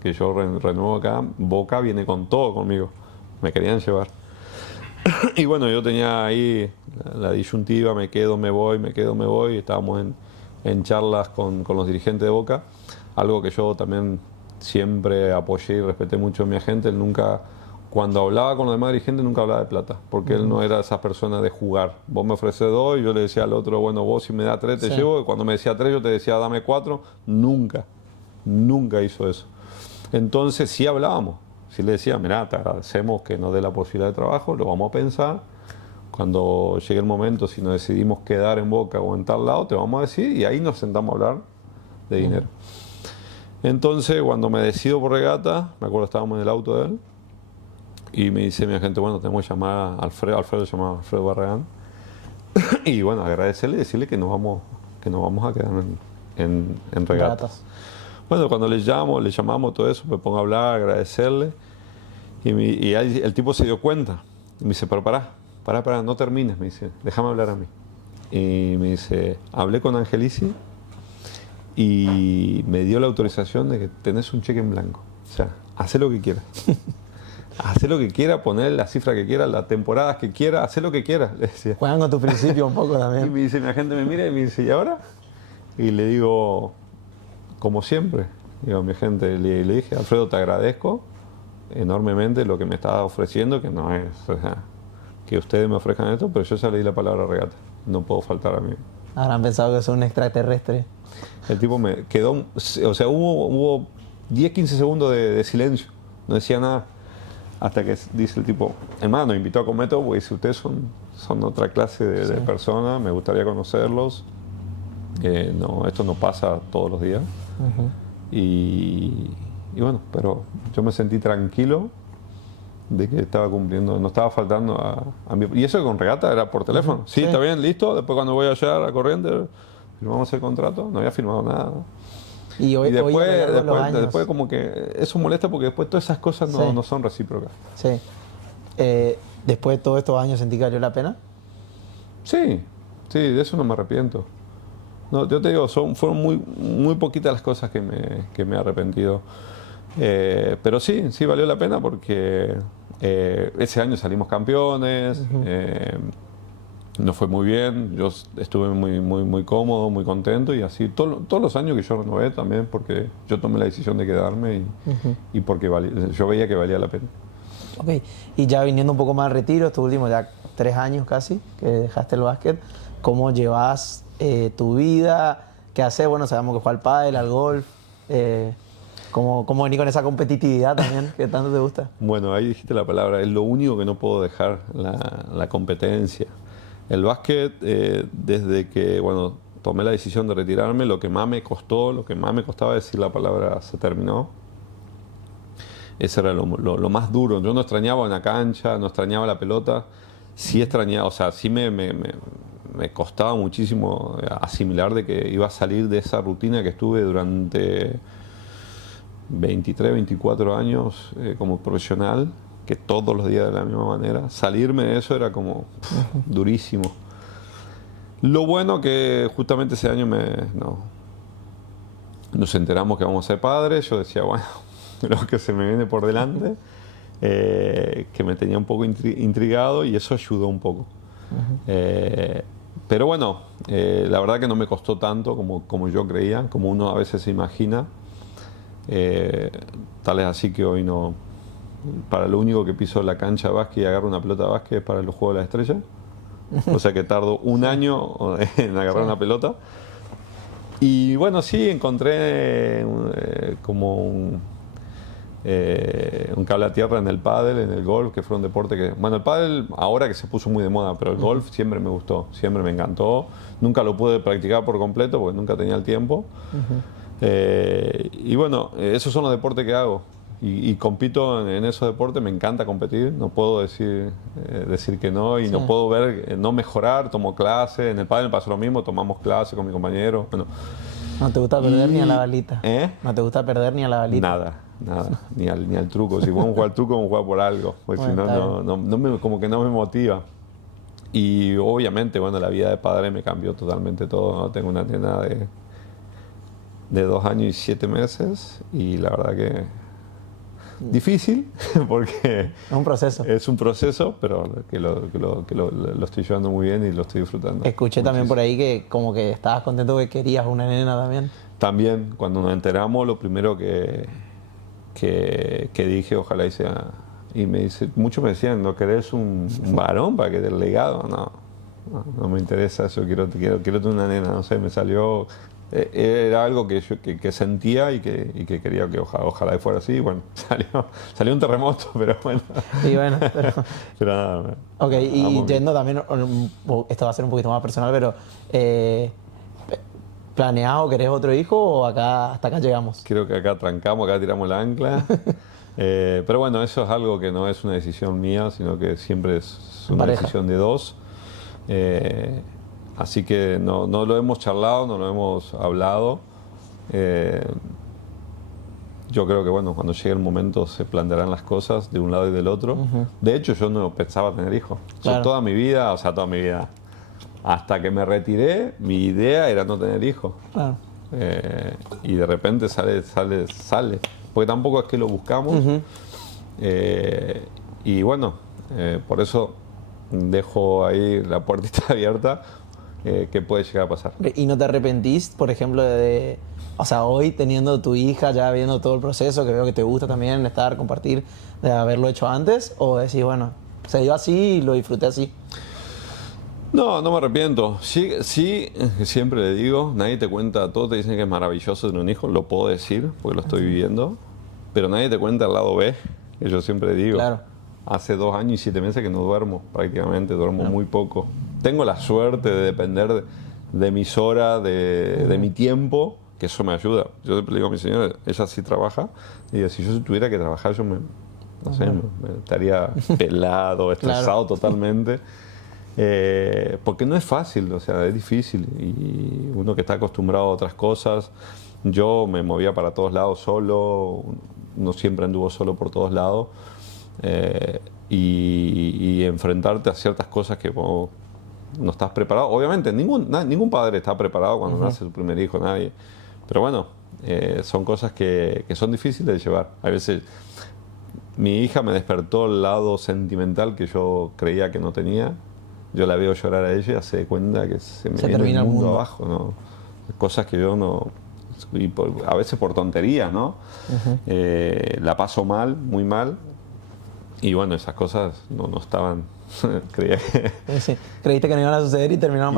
que yo renuevo acá, Boca viene con todo conmigo, me querían llevar. Y bueno, yo tenía ahí la disyuntiva, me quedo, me voy, estábamos en charlas con los dirigentes de Boca, algo que yo también siempre apoyé y respeté mucho a mi agente. Él nunca, cuando hablaba con los demás dirigentes, nunca hablaba de plata, porque él no era esa persona de jugar. Vos me ofreces 2 y yo le decía al otro, bueno, vos si me das 3 te llevo, y cuando me decía 3 yo te decía dame 4, nunca hizo eso. Entonces sí hablábamos, sí le decía, mirá, te agradecemos que nos dé la posibilidad de trabajo, lo vamos a pensar. Cuando llegue el momento, si nos decidimos quedar en Boca o en tal lado, te vamos a decir, y ahí nos sentamos a hablar de dinero. Entonces, cuando me decido por Regata, me acuerdo estábamos en el auto de él, y me dice mi agente, bueno, tenemos que llamar a Alfredo se llamaba Alfredo Barragán, y bueno, agradecerle y decirle que nos vamos a quedar en Regatas. Bueno, cuando le llamamos todo eso, me pongo a hablar, agradecerle, y ahí el tipo se dio cuenta, y me dice, pero pará, no termines, me dice, déjame hablar a mí. Y me dice, hablé con Angelici y me dio la autorización de que tenés un cheque en blanco. O sea, hacé lo que quieras. Hacé lo que quieras, poner la cifra que quieras, las temporadas que quieras, hacé lo que quieras, le decía. Juegan con tu principio un poco también. Y me dice, mi agente me mira y me dice, ¿y ahora? Y le digo, como siempre, digo, mi agente, le dije, Alfredo, te agradezco enormemente lo que me estás ofreciendo, que no es, o sea, que ustedes me ofrezcan esto, pero yo ya le di la palabra Regata, no puedo faltar a mí. Habrán pensado que soy un extraterrestre. El tipo me quedó, o sea, hubo 10-15 segundos de silencio, no decía nada, hasta que dice el tipo, hermano, nos invitó a comer todo, porque dice, ustedes son otra clase de personas, me gustaría conocerlos, no, esto no pasa todos los días. Y bueno, pero yo me sentí tranquilo de que estaba cumpliendo, no estaba faltando a mí. Y eso con Regata era por teléfono. Sí, está bien, listo. Después cuando voy allá a Corrientes, firmamos el contrato, no había firmado nada. Y después como que eso molesta porque después todas esas cosas no son recíprocas. Sí. Después de todos estos años, ¿sentí que valió la pena? Sí, de eso no me arrepiento. No, yo te digo, fueron muy poquitas las cosas que me he arrepentido. Pero sí valió la pena porque ese año salimos campeones, nos fue muy bien, yo estuve muy cómodo, muy contento y así todos los años que yo renové también porque yo tomé la decisión de quedarme y porque yo veía que valía la pena. Ok, y ya viniendo un poco más al retiro, estos últimos ya 3 años casi que dejaste el básquet, ¿cómo llevas tu vida? ¿Qué haces? Bueno, sabemos que juega al pádel, al golf. ¿Cómo venir con esa competitividad también que tanto te gusta? Bueno, ahí dijiste la palabra, es lo único que no puedo dejar, la competencia. El básquet, desde que tomé la decisión de retirarme, lo que más me costaba decir la palabra se terminó. Ese era lo más duro. Yo no extrañaba en la cancha, no extrañaba la pelota, sí extrañaba, o sea, sí me costaba muchísimo asimilar de que iba a salir de esa rutina que estuve durante 23, 24 años como profesional, que todos los días de la misma manera. Salirme de eso era como durísimo. Lo bueno que justamente ese año nos enteramos que vamos a ser padres. Yo decía, bueno, lo que se me viene por delante, que me tenía un poco intrigado y eso ayudó un poco. Pero bueno, la verdad que no me costó tanto como yo creía, como uno a veces se imagina. Tal es así que hoy no, para lo único que piso la cancha de básquet y agarro una pelota de básquet es para los Juegos de las Estrellas. O sea que tardo un año en agarrar una pelota. Y bueno, sí, encontré como un cable a tierra en el pádel, en el golf, que fue un deporte que... Bueno, el pádel ahora que se puso muy de moda, pero el golf siempre me gustó, siempre me encantó. Nunca lo pude practicar por completo porque nunca tenía el tiempo. Y bueno, esos son los deportes que hago. Y compito en esos deportes, me encanta competir, no puedo decir que no, y no puedo ver, no mejorar, tomo clases, en el pádel me pasó lo mismo, tomamos clases con mi compañero. Bueno, No te gusta perder ni a la balita. No te gusta perder ni a la balita. Nada, ni al truco. Si vamos a jugar al truco, vamos a jugar por algo, porque si no, como que no me motiva. Y obviamente, bueno, la vida de padre me cambió totalmente todo, ¿no? Tengo una nena de 2 años y 7 meses, y la verdad que difícil, porque es un proceso, pero que lo estoy llevando muy bien y lo estoy disfrutando. Escuché también por ahí que como que estabas contento que querías una nena también. También, cuando nos enteramos, lo primero que dije, ojalá y sea... Y muchos me decían, ¿no querés un varón para que dé el legado? No me interesa eso, quiero tener una nena, no sé, me salió... Era algo que sentía y que quería que ojalá y fuera así. Bueno, salió un terremoto, pero bueno. Y bueno, pero nada. Ok, y yendo también, esto va a ser un poquito más personal, pero ¿planeado querés otro hijo o hasta acá llegamos? Creo que acá trancamos, acá tiramos la ancla. Pero bueno, eso es algo que no es una decisión mía, sino que siempre es una decisión de dos. Así que no lo hemos charlado, no lo hemos hablado. Yo creo que bueno, cuando llegue el momento se plantearán las cosas de un lado y del otro. De hecho, yo no pensaba tener hijos. Claro. Toda mi vida, hasta que me retiré, mi idea era no tener hijos. Claro. Y de repente sale. Porque tampoco es que lo buscamos. Y bueno, por eso dejo ahí la puertita abierta. ¿Qué puede llegar a pasar? ¿Y no te arrepentís, por ejemplo, o sea, hoy teniendo tu hija, ya viendo todo el proceso, que veo que te gusta también compartir, de haberlo hecho antes? ¿O decís, bueno, se dio así y lo disfruté así? No me arrepiento. Sí, siempre le digo, nadie te cuenta, todos te dicen que es maravilloso tener un hijo, lo puedo decir, porque lo estoy viviendo, pero nadie te cuenta el lado B, que yo siempre digo. Claro. Hace 2 años y 7 meses que no duermo, prácticamente, duermo muy poco. Tengo la suerte de depender de mis horas, de mi tiempo, que eso me ayuda. Yo le digo a mi señora, ella sí trabaja, y digo, si yo tuviera que trabajar, yo me estaría pelado, estresado totalmente. Porque no es fácil, o sea, es difícil. Y uno que está acostumbrado a otras cosas, yo me movía para todos lados solo, uno siempre anduvo solo por todos lados. Y enfrentarte a ciertas cosas que vos no estás preparado. Obviamente, ningún padre está preparado cuando nace su primer hijo, nadie. Pero bueno, son cosas que son difíciles de llevar. A veces mi hija me despertó el lado sentimental que yo creía que no tenía. Yo la veo llorar a ella y se da cuenta que se me viene el mundo abajo, ¿no? Cosas que yo no... a veces por tonterías, ¿no? La paso mal, muy mal. Y bueno, esas cosas no estaban... Creíste que no iban a suceder y terminaron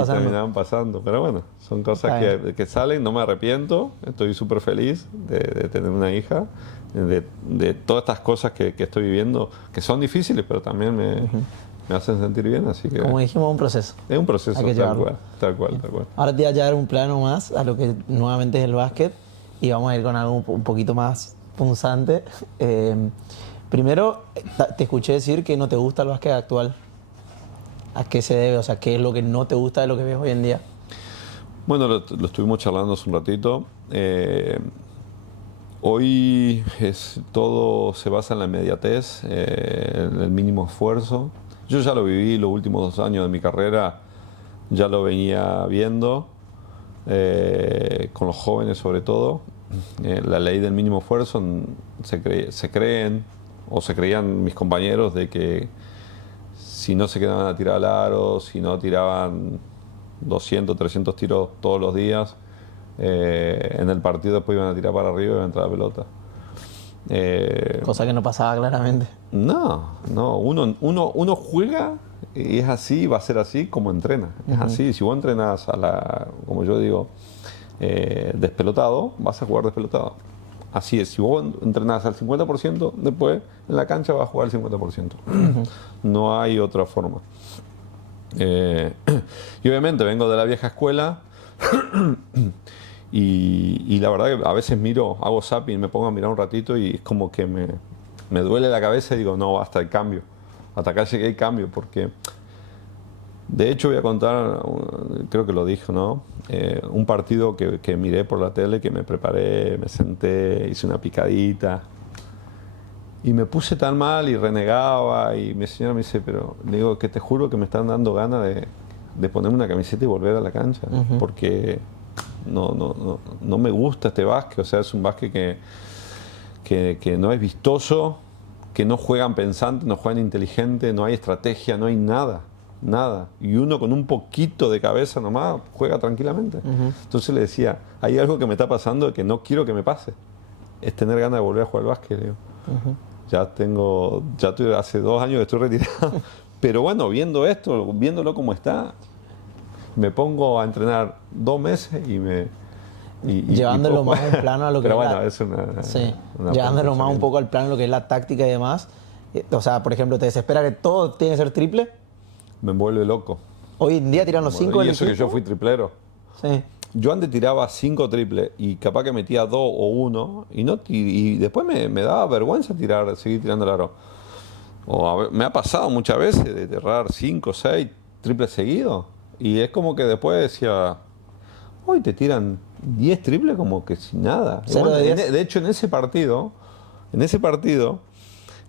pasando. Pero bueno, son cosas que salen, no me arrepiento. Estoy súper feliz de tener una hija. De todas estas cosas que estoy viviendo, que son difíciles, pero también me hacen sentir bien. Así que, como dijimos, es un proceso. Es un proceso, tal cual. Ahora te voy a llevar un plano más a lo que nuevamente es el básquet. Y vamos a ir con algo un poquito más punzante. Primero, te escuché decir que no te gusta el básquet actual. ¿A qué se debe? O sea, ¿qué es lo que no te gusta de lo que ves hoy en día? Bueno, lo estuvimos charlando hace un ratito. Hoy todo se basa en la inmediatez, en el mínimo esfuerzo. Yo ya lo viví los últimos 2 años de mi carrera, ya lo venía viendo, con los jóvenes sobre todo. La ley del mínimo esfuerzo, se creían mis compañeros de que si no se quedaban a tirar al aro, si no tiraban 200, 300 tiros todos los días, en el partido después iban a tirar para arriba y iban a entrar la pelota. Cosa que no pasaba claramente. No, uno juega y es así, va a ser así como entrena. Es así, si vos entrenás como yo digo, despelotado, vas a jugar despelotado. Así es, si vos entrenás al 50%, después en la cancha vas a jugar al 50%. No hay otra forma. Y obviamente vengo de la vieja escuela Y la verdad que a veces miro, hago zapping, me pongo a mirar un ratito y es como que me duele la cabeza y digo, no, basta el cambio. Hasta acá llegué el cambio, porque de hecho voy a contar, creo que lo dije, ¿no? Un partido que miré por la tele, que me preparé, me senté, hice una picadita y me puse tan mal y renegaba y mi señora me dice, pero le digo que te juro que me están dando ganas de ponerme una camiseta y volver a la cancha, porque no me gusta este básquet, o sea, es un básquet que no es vistoso, que no juegan pensantes, no juegan inteligente, no hay estrategia, no hay nada, nada. Y uno con un poquito de cabeza nomás juega tranquilamente. Entonces le decía, hay algo que me está pasando que no quiero que me pase, es tener ganas de volver a jugar al básquet, digo. Ya estoy, hace 2 años que estoy retirado, pero bueno, viendo esto, viéndolo como está, me pongo a entrenar 2 meses llevándolo más en plano a lo que pero es bueno, es una llevándolo más un poco al plano a lo que es la táctica y demás. O sea, por ejemplo, ¿te desespera que todo tiene que ser triple? Me envuelve loco. Hoy en día tiran los 5 Y eso que yo fui triplero. Sí. Yo antes tiraba 5 triples y capaz que metía 2 o 1 y después me daba vergüenza seguir tirando el aro. Me ha pasado muchas veces de errar 5 o 6 triples seguidos y es como que después decía, hoy te tiran 10 triples como que sin nada. Bueno, de hecho, en ese partido,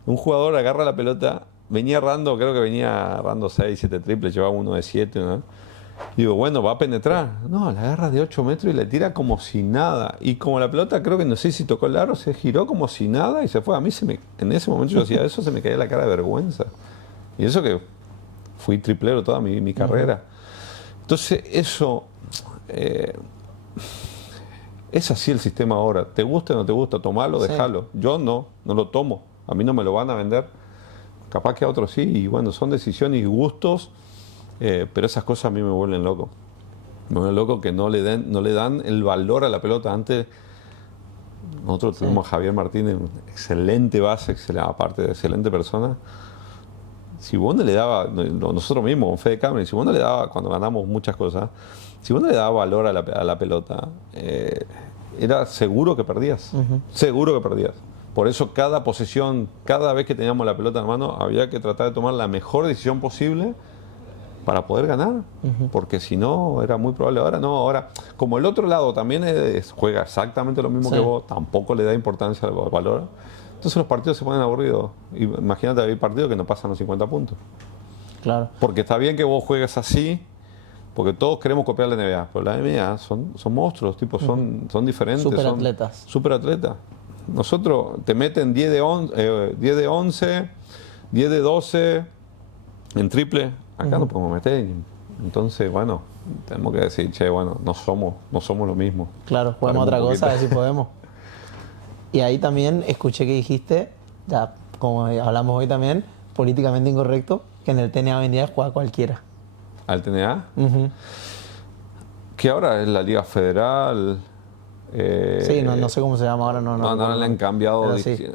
un jugador agarra la pelota, creo que venía errando 6, 7 triples, llevaba uno de 7, ¿no? Digo, bueno, va a penetrar. No, la agarra de 8 metros y le tira como si nada. Y como la pelota, creo que no sé si tocó el aro, se giró como si nada y se fue. A mí en ese momento yo hacía eso, se me caía la cara de vergüenza. Y eso que fui triplero toda mi carrera. Entonces, eso... es así el sistema ahora. ¿Te gusta o no te gusta? Tomalo, déjalo. Yo no lo tomo. A mí no me lo van a vender. Capaz que a otros sí. Y bueno, son decisiones y gustos. Pero esas cosas a mí me vuelven loco. Me vuelven loco que no le dan el valor a la pelota. Antes, nosotros tuvimos a Javier Martínez, excelente base, aparte de excelente persona. Si vos no le dabas, nosotros mismos, con Fede Cameron, si vos no le dabas, cuando ganamos muchas cosas, si vos no le dabas valor a la pelota, era seguro que perdías. Seguro que perdías. Por eso cada posesión, cada vez que teníamos la pelota en mano, había que tratar de tomar la mejor decisión posible para poder ganar, porque si no era muy probable. Ahora como el otro lado también juega exactamente lo mismo que vos, tampoco le da importancia al valor, entonces los partidos se ponen aburridos. Imagínate, hay partidos que no pasan los 50 puntos. Claro. Porque está bien que vos juegues así, porque todos queremos copiar la NBA, pero la NBA son monstruos, los tipos son diferentes. Superatletas. Superatletas. Nosotros te meten 10 de 11, 10 de 12 en triple. Acá no podemos meter. Entonces, bueno, tenemos que decir, che, bueno, no somos lo mismo. Claro, podemos otra cosa, a ver si podemos. Y ahí también escuché que dijiste, ya como hablamos hoy también, políticamente incorrecto, que en el TNA hoy en día juega cualquiera. ¿Al TNA? Que ahora es la Liga Federal. Sí, no sé cómo se llama ahora. No le han cambiado. Sí.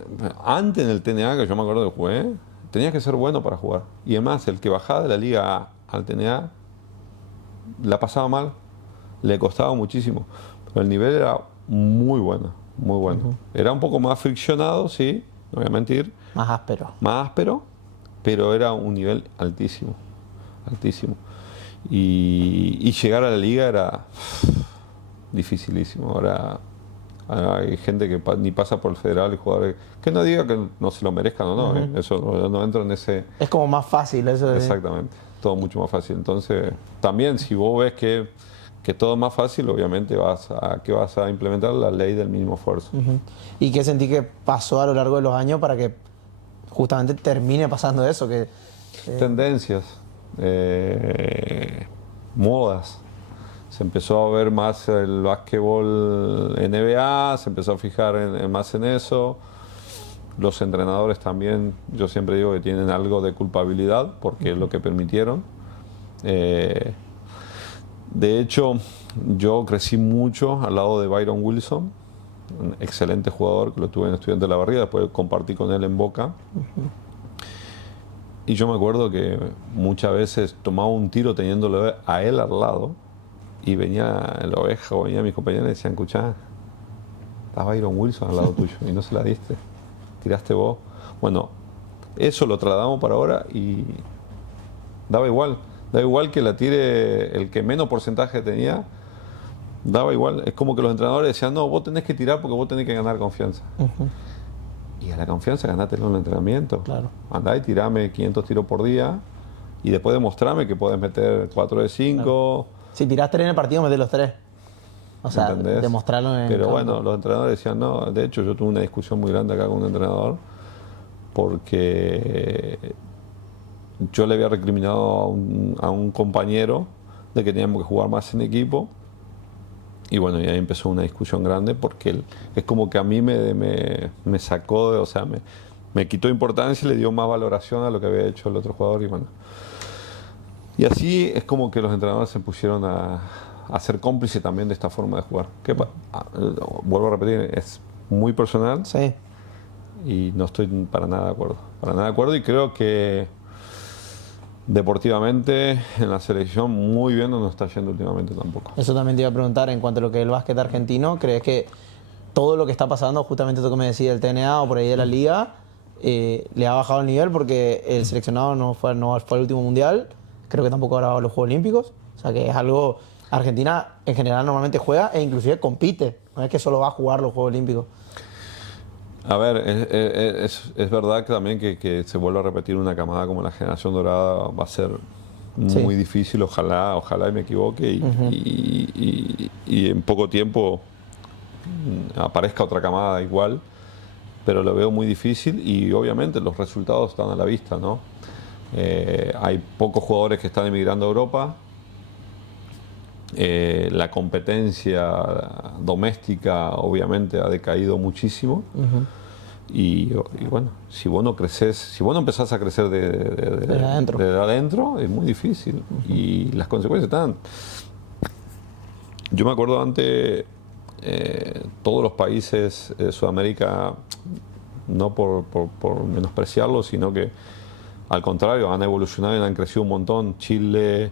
Antes en el TNA, que yo me acuerdo que jugué, tenías que ser bueno para jugar. Y además, el que bajaba de la Liga A al TNA la pasaba mal, le costaba muchísimo. Pero el nivel era muy bueno, muy bueno. Era un poco más friccionado, sí, no voy a mentir. Más áspero. Más áspero, pero era un nivel altísimo, altísimo. Y llegar a la liga era dificilísimo. Ahora hay gente que ni pasa por el federal y jugadores que no diga que no se lo merezcan o no, eso no entro en ese... Es como más fácil eso. Exactamente, todo mucho más fácil. Entonces, también si vos ves que todo es más fácil, obviamente vas a implementar la ley del mínimo esfuerzo. ¿Y qué sentí que pasó a lo largo de los años para que justamente termine pasando eso? Tendencias, modas. Se empezó a ver más el básquetbol NBA, se empezó a fijar más en eso. Los entrenadores también, yo siempre digo que tienen algo de culpabilidad porque es lo que permitieron. De hecho, yo crecí mucho al lado de Byron Wilson, un excelente jugador que lo tuve en Estudiantes de la Barriga, después compartí con él en Boca. Y yo me acuerdo que muchas veces tomaba un tiro teniéndolo a él al lado y venía la oveja o venía mis compañeros y decían, escuchá, estaba Byron Wilson al lado tuyo y no se la diste, tiraste vos. Bueno, eso lo trasladamos para ahora y daba igual que la tire el que menos porcentaje tenía, daba igual. Es como que los entrenadores decían, no, vos tenés que tirar porque vos tenés que ganar confianza. Y a la confianza ganátelo en el entrenamiento. Claro. Andá y tirame 500 tiros por día y después demostrame que podés meter 4 de 5. Claro. Si tirás 3 en el partido, metés los 3. O sea, ¿entendés? demostrarlo en el Pero campo. bueno, los entrenadores decían no. De hecho, yo tuve una discusión muy grande acá con un entrenador porque yo le había recriminado a un compañero de que teníamos que jugar más en equipo. Y bueno, y ahí empezó una discusión grande porque él, es como que a mí me sacó, o sea, me quitó importancia y le dio más valoración a lo que había hecho el otro jugador. Y bueno, y así es como que los entrenadores se pusieron a ser cómplices también de esta forma de jugar. Vuelvo a repetir, es muy personal. Sí. Y no estoy para nada de acuerdo. Para nada de acuerdo y creo que deportivamente en la selección muy bien no nos está yendo últimamente tampoco. Eso también te iba a preguntar en cuanto a lo que es el básquet argentino. ¿Crees que todo lo que está pasando, justamente esto que me decía el TNA o por ahí de la liga, le ha bajado el nivel porque el seleccionado no fue al último mundial? Creo que tampoco habrá los Juegos Olímpicos. O sea que es algo... Argentina en general normalmente juega e inclusive compite. No es que solo va a jugar los Juegos Olímpicos. A ver, es verdad que también que se vuelva a repetir una camada como la generación dorada va a ser muy difícil, ojalá y me equivoque y en poco tiempo aparezca otra camada igual, pero lo veo muy difícil y obviamente los resultados están a la vista, ¿no? Hay pocos jugadores que están emigrando a Europa, la competencia doméstica obviamente ha decaído muchísimo. Y bueno, si vos no creces, si vos no empezás a crecer de adentro, es muy difícil. Y las consecuencias están. Yo me acuerdo antes, todos los países de Sudamérica, no por menospreciarlos, sino que al contrario, han evolucionado y han crecido un montón. Chile,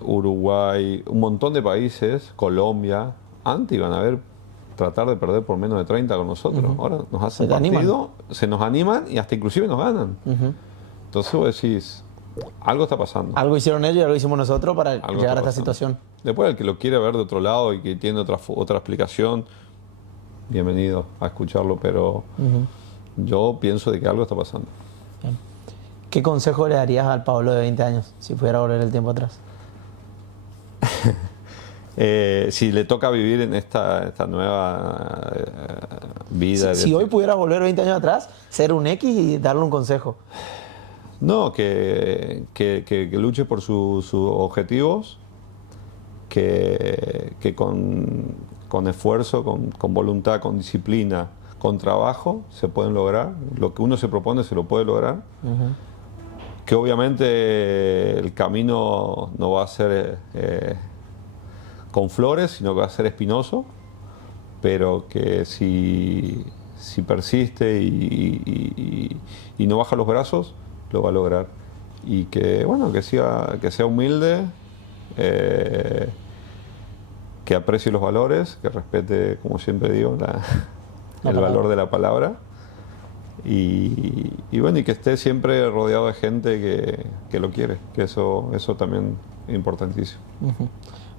Uruguay, un montón de países, Colombia, antes iban a ver tratar de perder por menos de 30 con nosotros. Ahora nos hacen partido, se nos animan y hasta inclusive nos ganan. Entonces vos decís, algo está pasando. Algo hicieron ellos y algo hicimos nosotros para llegar a esta situación. Después el que lo quiere ver de otro lado y que tiene otra explicación, bienvenido a escucharlo, pero yo pienso de que algo está pasando. Bien. ¿Qué consejo le darías al Pablo de 20 años si pudiera volver el tiempo atrás? Si le toca vivir en esta nueva vida. Si hoy pudiera volver 20 años atrás, ser un X y darle un consejo. No, que luche por sus objetivos, que con esfuerzo, con voluntad, con disciplina, con trabajo se pueden lograr. Lo que uno se propone se lo puede lograr. Que obviamente el camino no va a ser con flores, sino que va a ser espinoso, pero que si persiste y no baja los brazos, lo va a lograr. Y que bueno, que sea humilde, que aprecie los valores, que respete, como siempre digo, el valor de la palabra. Y bueno, y que esté siempre rodeado de gente que lo quiere, que eso también es importantísimo.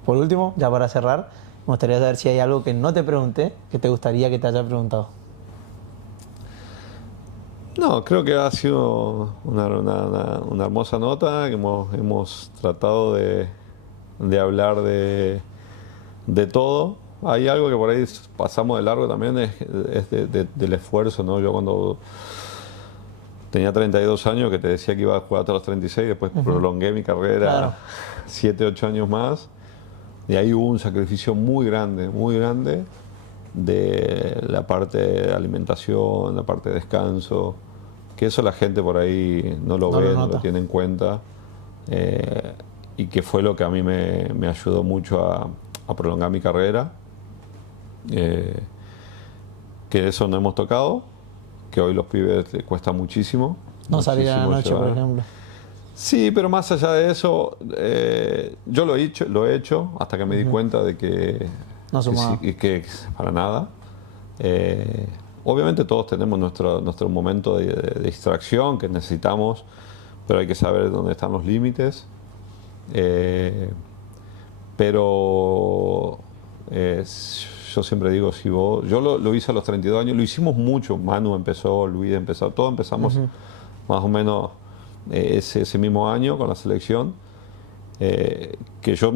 Por último, ya para cerrar, me gustaría saber si hay algo que no te pregunté que te gustaría que te haya preguntado. No, creo que ha sido una hermosa nota, que hemos tratado de hablar de todo. Hay algo que por ahí pasamos de largo también, es del esfuerzo, ¿no? Yo cuando tenía 32 años, que te decía que iba a jugar hasta los 36, después prolongué mi carrera 7, 8 años más. Y ahí hubo un sacrificio muy grande de la parte de alimentación, la parte de descanso, que eso la gente por ahí no lo ve, no lo tiene en cuenta, y que fue lo que a mí me ayudó mucho a prolongar mi carrera, que eso no hemos tocado, que hoy los pibes les cuesta muchísimo. No salir a la noche, por ejemplo. Sí, pero más allá de eso, yo lo he hecho hasta que me di cuenta de No sumaba. que para nada. Obviamente todos tenemos nuestro momento de distracción que necesitamos, pero hay que saber dónde están los límites. Pero yo siempre digo, si vos, yo lo hice a los 32 años, lo hicimos mucho, Manu empezó, Luis empezó, todos empezamos más o menos ese mismo año con la selección. Que yo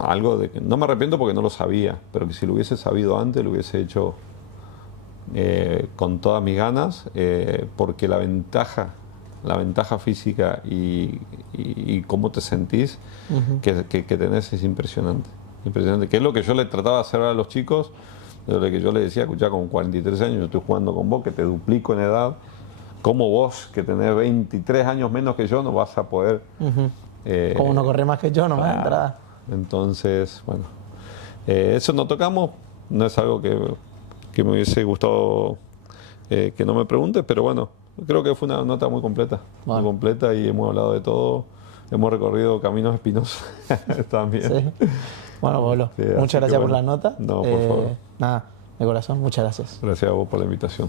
algo de que no me arrepiento porque no lo sabía, pero que si lo hubiese sabido antes lo hubiese hecho con todas mis ganas, porque la ventaja física y cómo te sentís que tenés es impresionante. Impresionante, que es lo que yo le trataba de hacer a los chicos, de lo que yo les decía, escuchá, con 43 años yo estoy jugando con vos, que te duplico en edad, como vos, que tenés 23 años menos que yo, no vas a poder... Como no corre más que yo, no me da entrada. Entonces, bueno, eso no tocamos, no es algo que me hubiese gustado que no me preguntes, pero bueno, creo que fue una nota muy completa, Bueno. muy completa, y hemos hablado de todo, hemos recorrido caminos espinosos también. Sí. Bueno, Pablo, Sí, así muchas que gracias por bueno. la nota. No, por favor. Nada, de corazón, muchas gracias. Gracias a vos por la invitación.